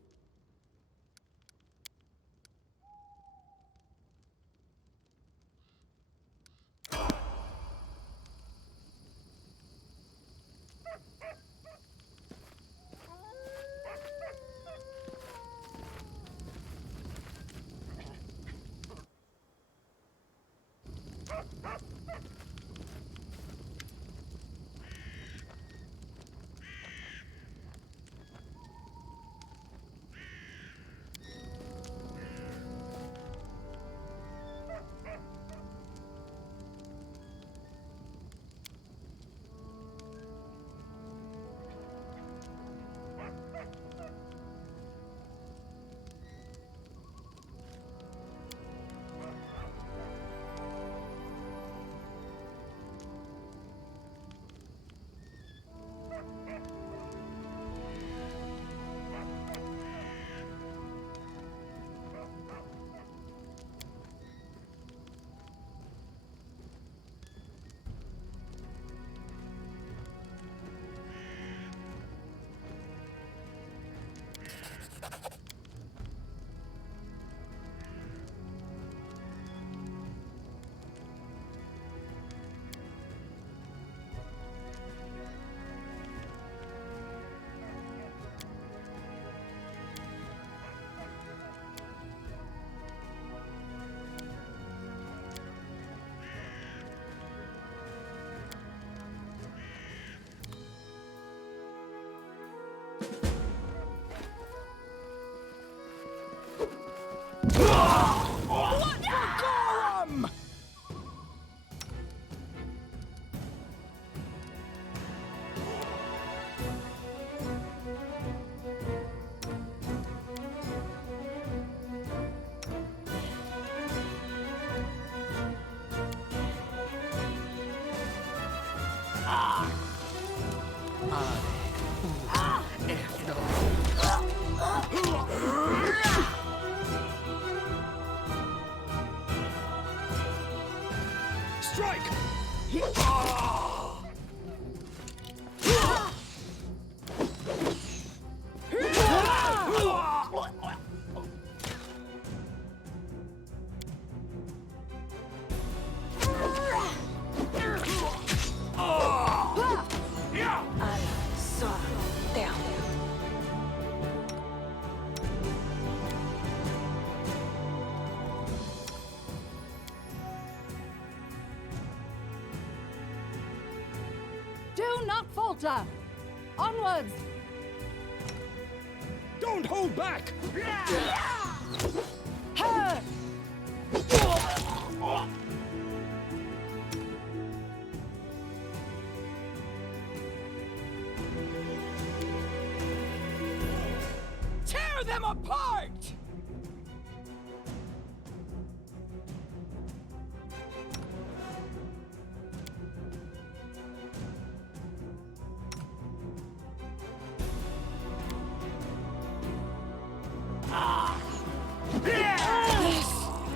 Strike! Do not falter! Onwards! Don't hold back! Her! Tear them apart!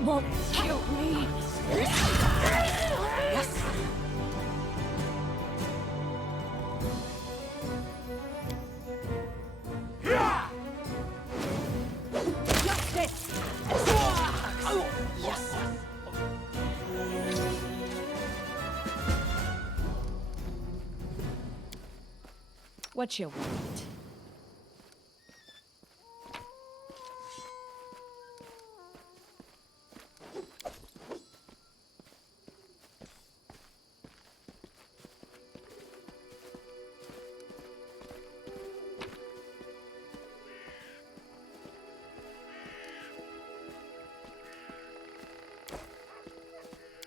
Won't kill me! Yes! Justice! Yes! What you want?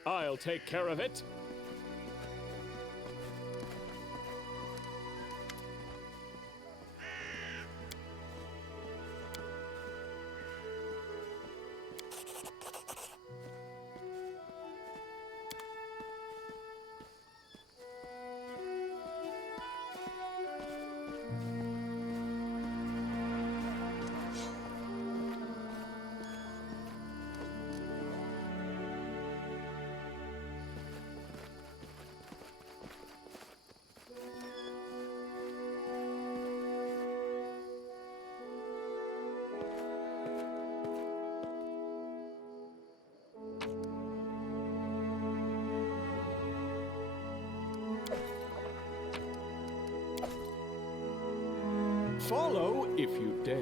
I'll take care of it. Follow if you dare.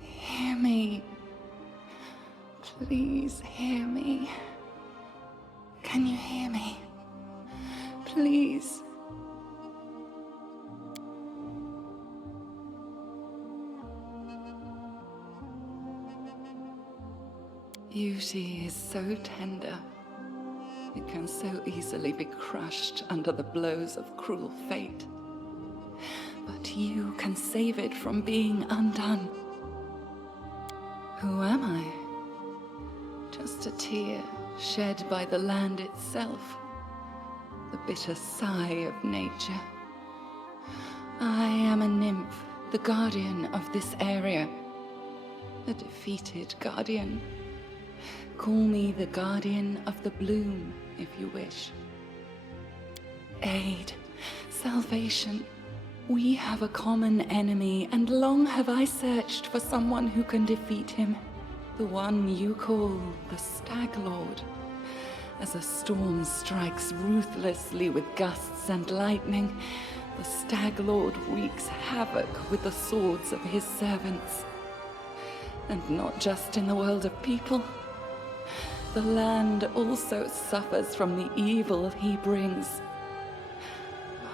Hear me. Please hear me. Can you hear me? Please. Beauty is so tender. It can so easily be crushed under the blows of cruel fate. But you can save it from being undone. Who am I? Just a tear shed by the land itself. The bitter sigh of nature. I am a nymph, the guardian of this area. A defeated guardian. Call me the guardian of the bloom, if you wish. Aid, salvation. We have a common enemy, and long have I searched for someone who can defeat him. The one you call the Stag Lord. As a storm strikes ruthlessly with gusts and lightning, the Stag Lord wreaks havoc with the swords of his servants. And not just in the world of people. The land also suffers from the evil he brings.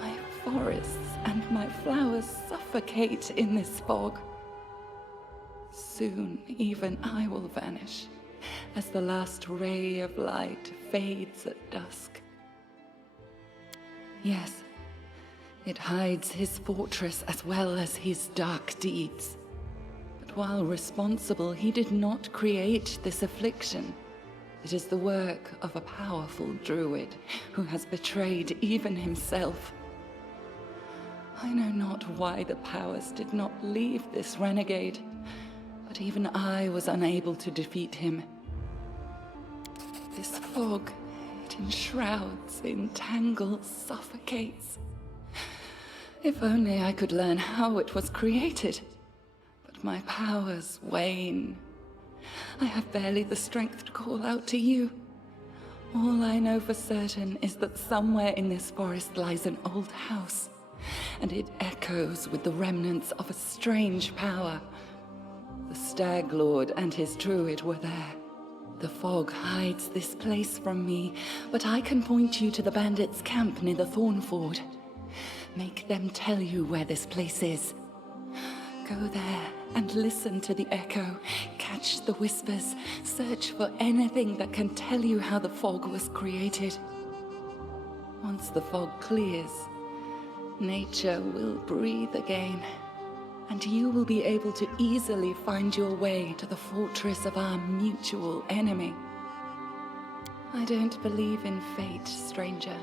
My forests and my flowers suffocate in this fog. Soon, even I will vanish, as the last ray of light fades at dusk. Yes, it hides his fortress as well as his dark deeds. But while responsible, he did not create this affliction. It is the work of a powerful druid who has betrayed even himself. I know not why the powers did not leave this renegade, but even I was unable to defeat him. This fog, it enshrouds, entangles, suffocates. If only I could learn how it was created. But my powers wane. I have barely the strength to call out to you. All I know for certain is that somewhere in this forest lies an old house, and it echoes with the remnants of a strange power. The Stag Lord and his druid were there. The fog hides this place from me, but I can point you to the bandits' camp near the Thornford. Make them tell you where this place is. Go there and listen to the echo, catch the whispers, search for anything that can tell you how the fog was created. Once the fog clears, nature will breathe again, and you will be able to easily find your way to the fortress of our mutual enemy. I don't believe in fate, stranger,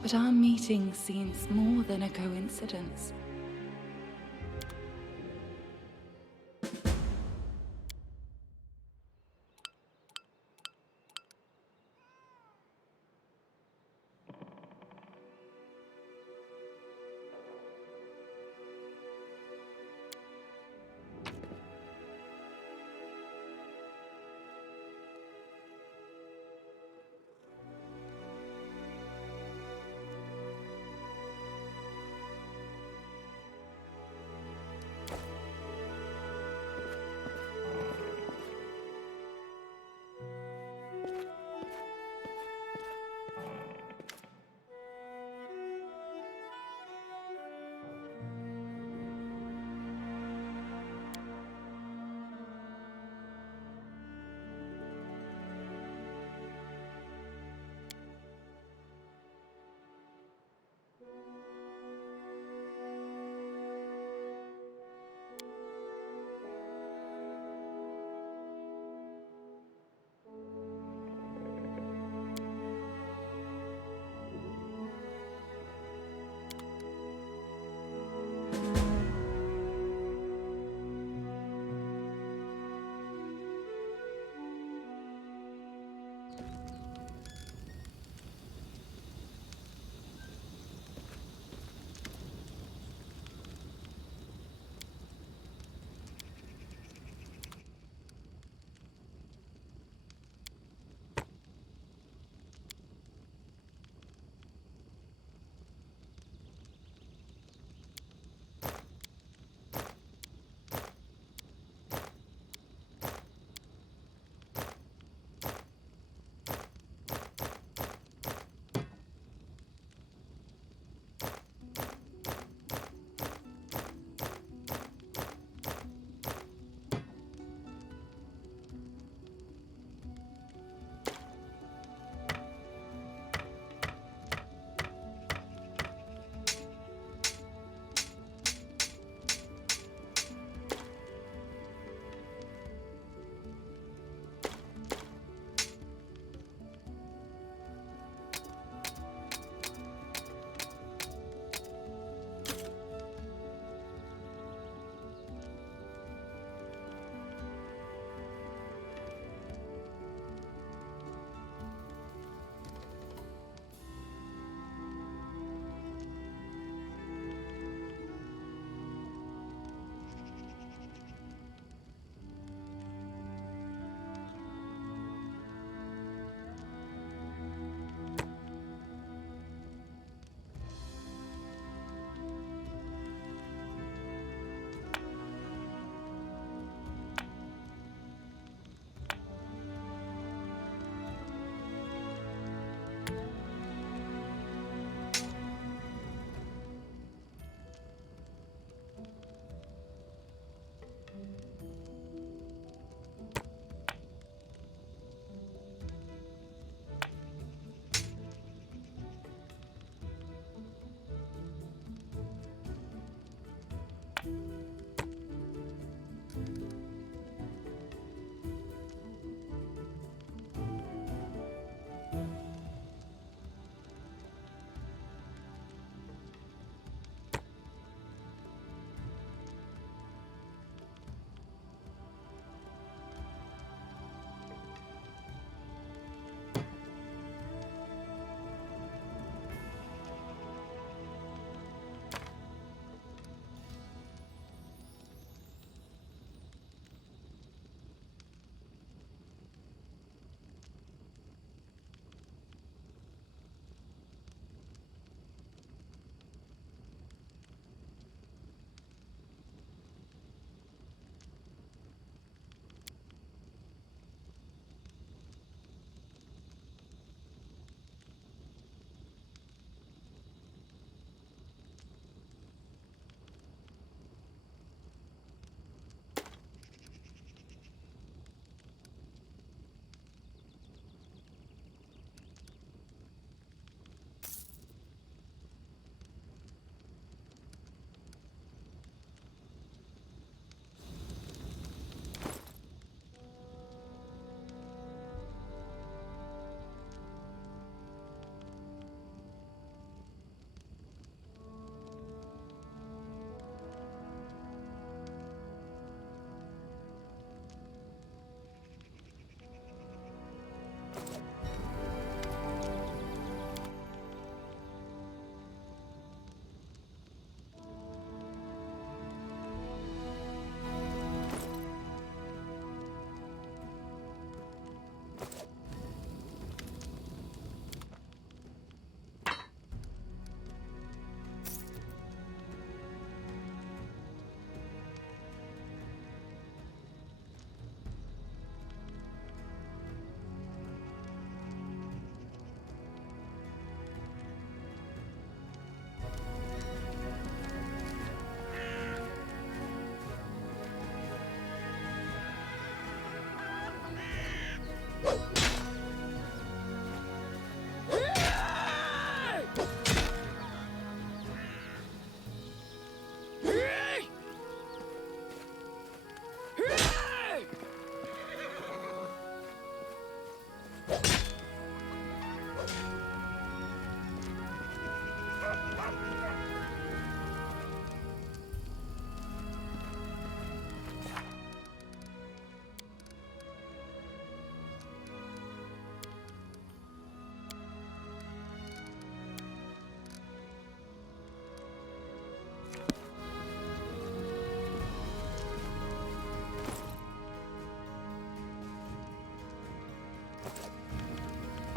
but our meeting seems more than a coincidence.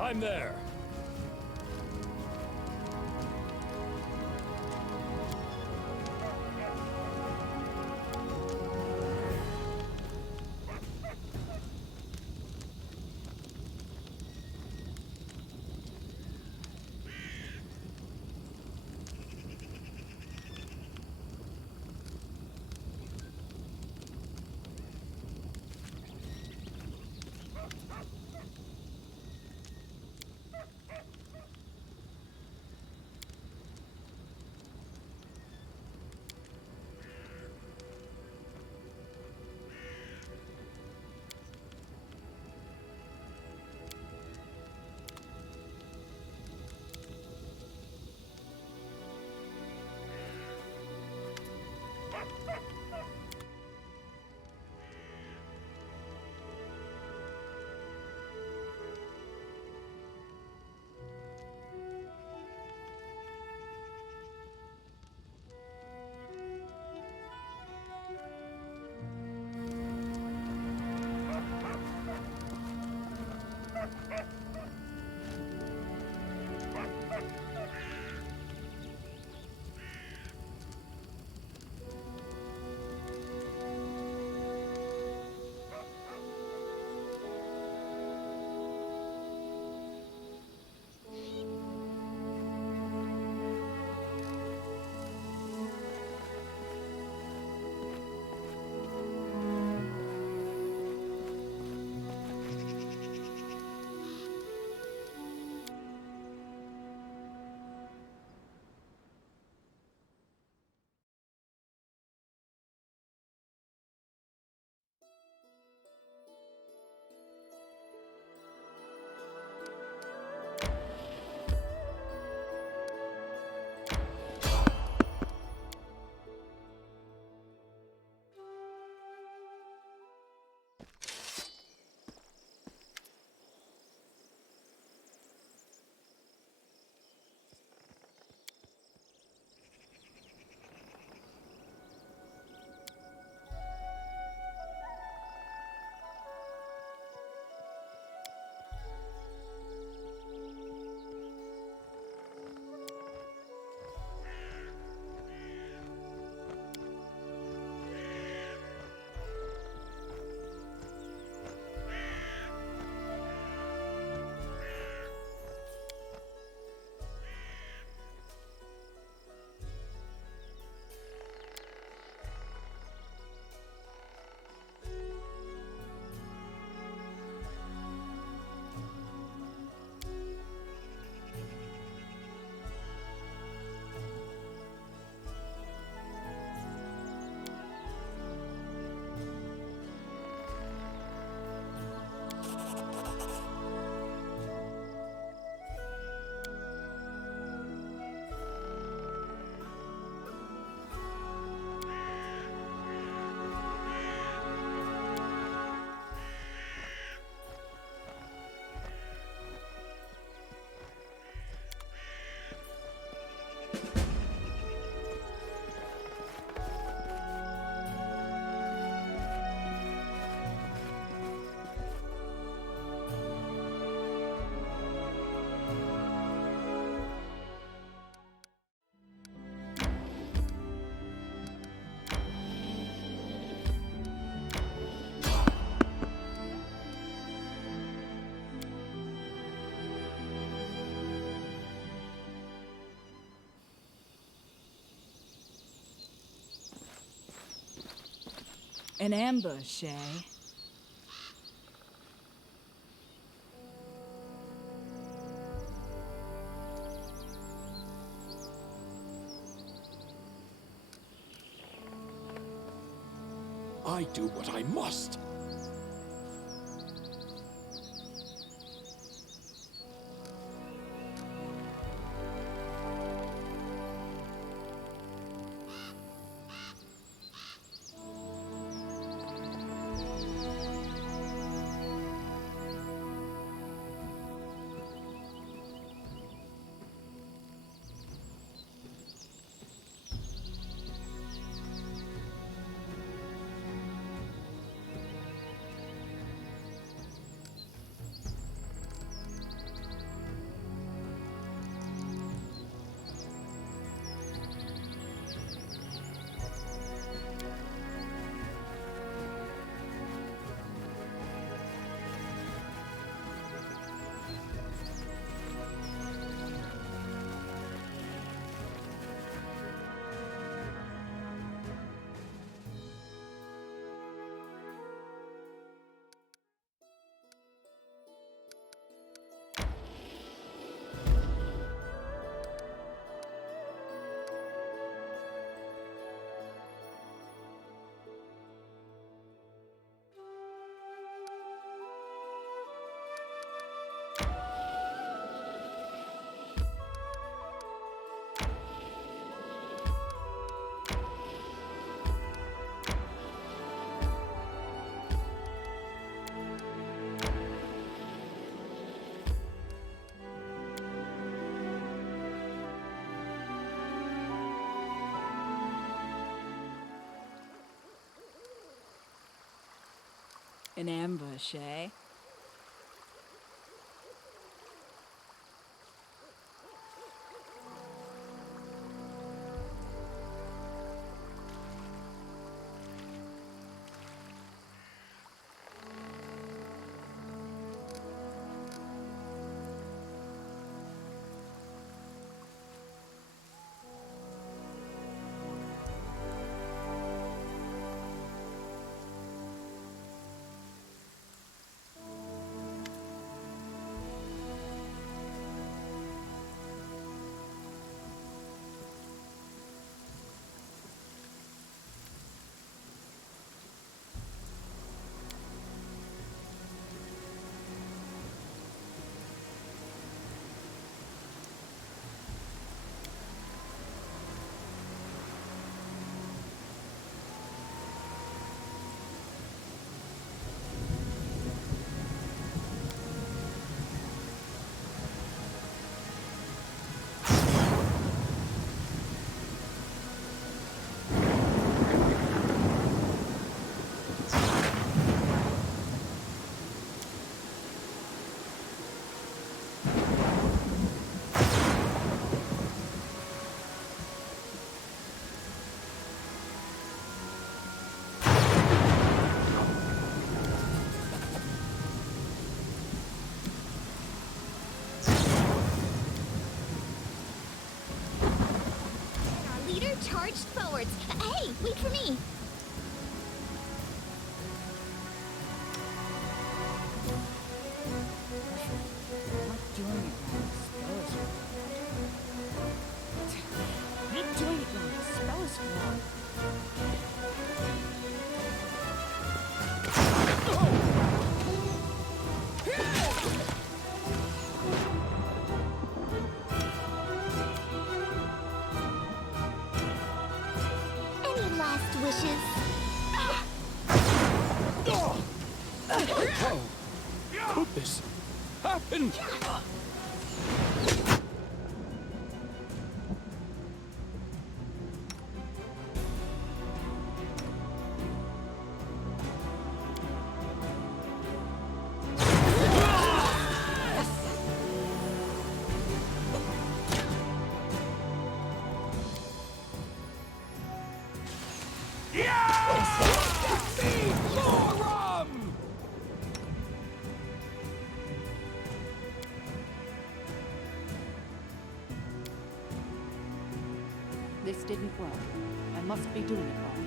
I'm there. An ambush, eh? I do what I must. An ambush, eh? Charged forwards. Hey, wait for me. Not doing it wrong. The spell is flawed. Any last wishes? How could this happen? This didn't work. I must be doing it wrong.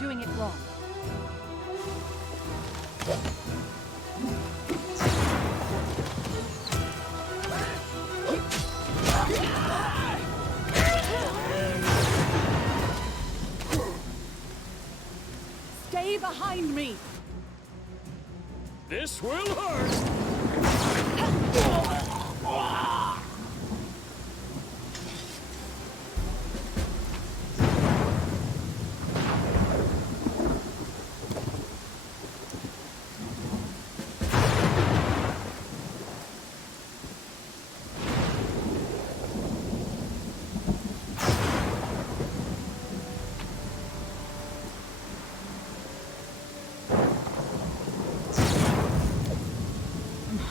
Doing it wrong. Stay behind me! This will hurt!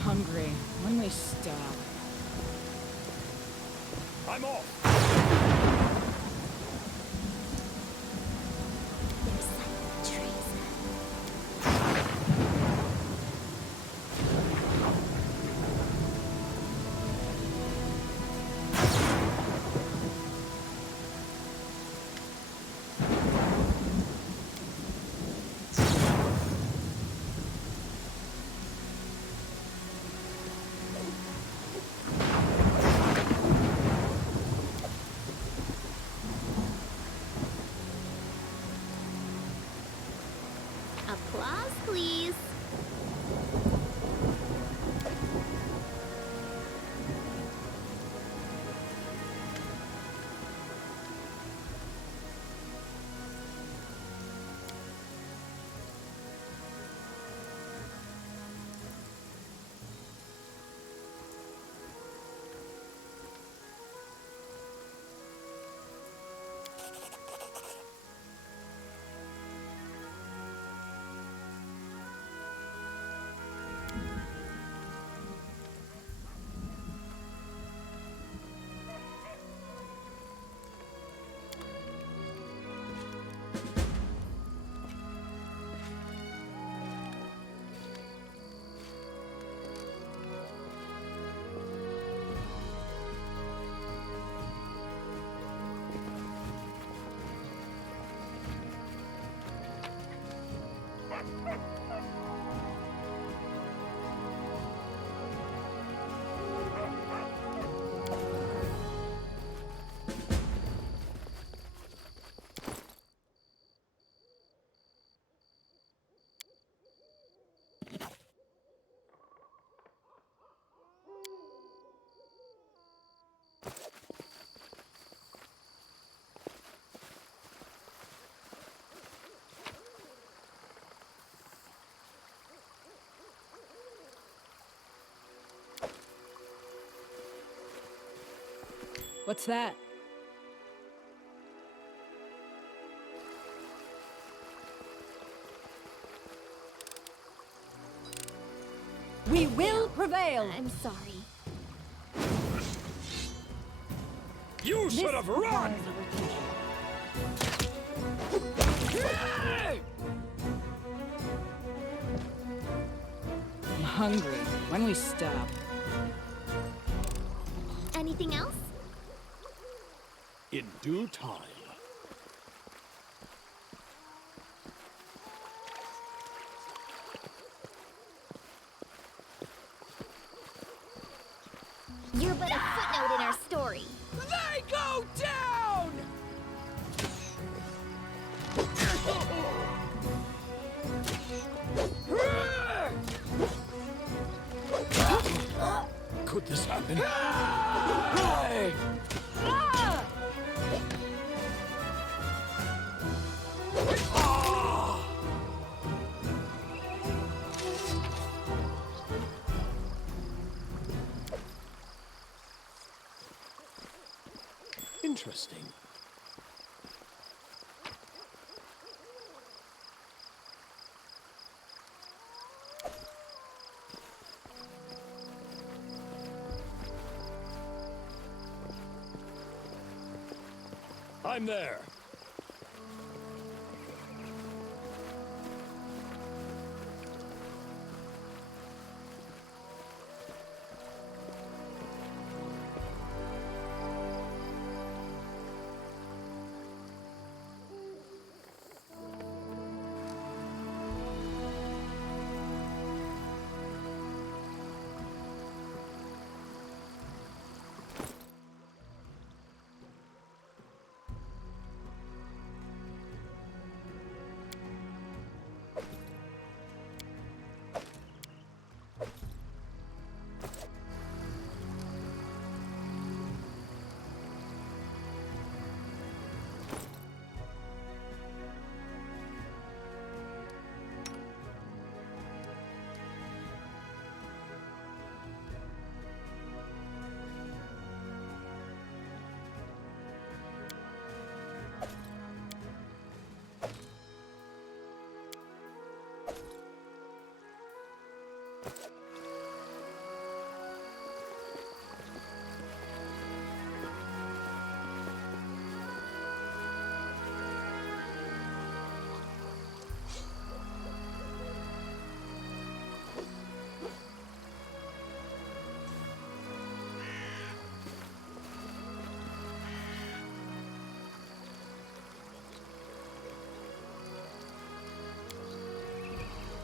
Hungry. When we stop. I'm off! What's that? We will prevail! I'm sorry. You should have run! I'm hungry. When we stop? Anything else? In due time. You're but a footnote in our story. They go down! Could this happen? Interesting. I'm there.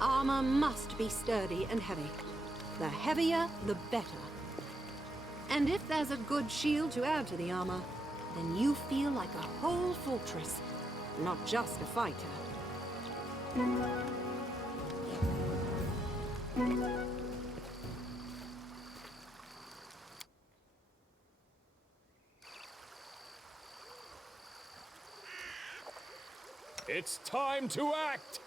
Armor must be sturdy and heavy. The heavier, the better. And if there's a good shield to add to the armor, then you feel like a whole fortress, not just a fighter. It's time to act!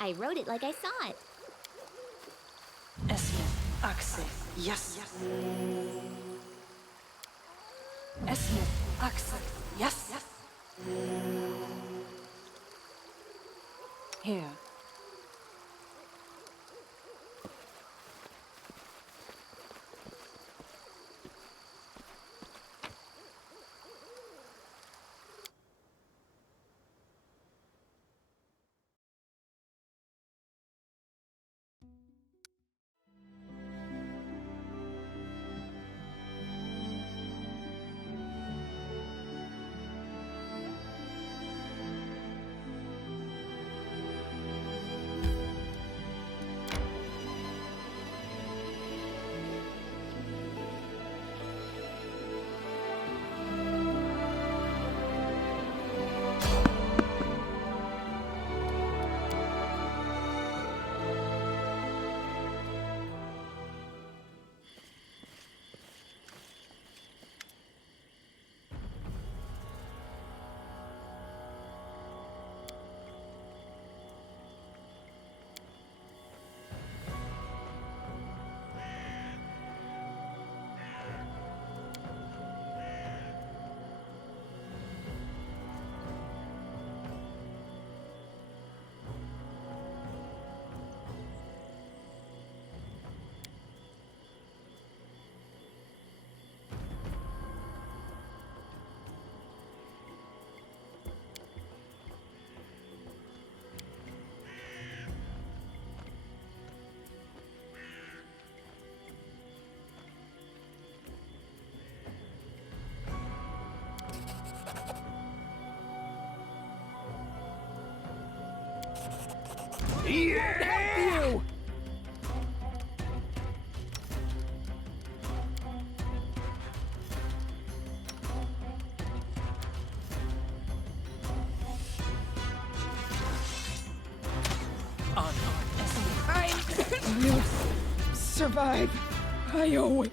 I wrote it like I saw it. Esmith, Axel, yes. Esmith, Axel, yes. Here. Help you! We'll survive. I owe it.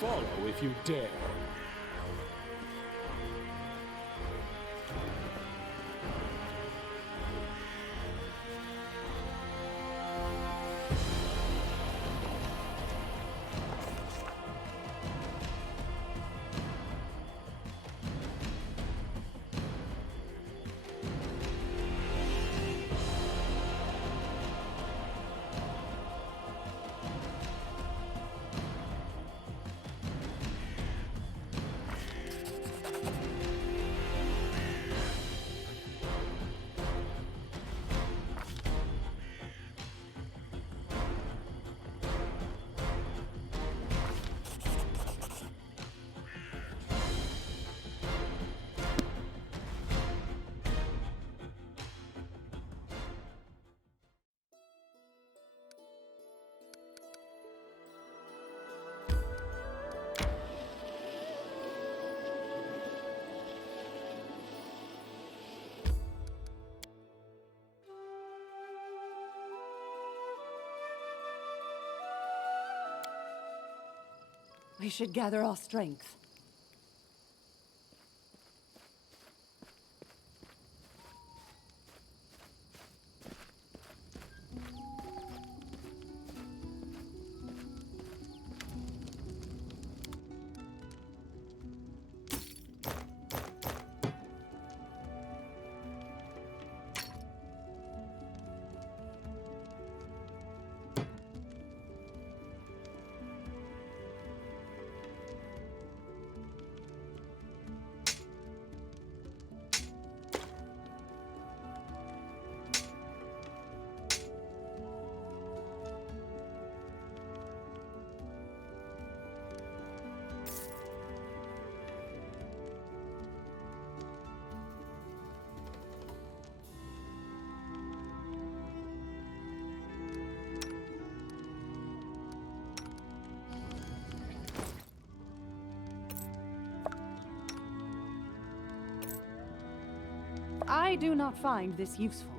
Follow if you dare. We should gather our strength. I do not find this useful.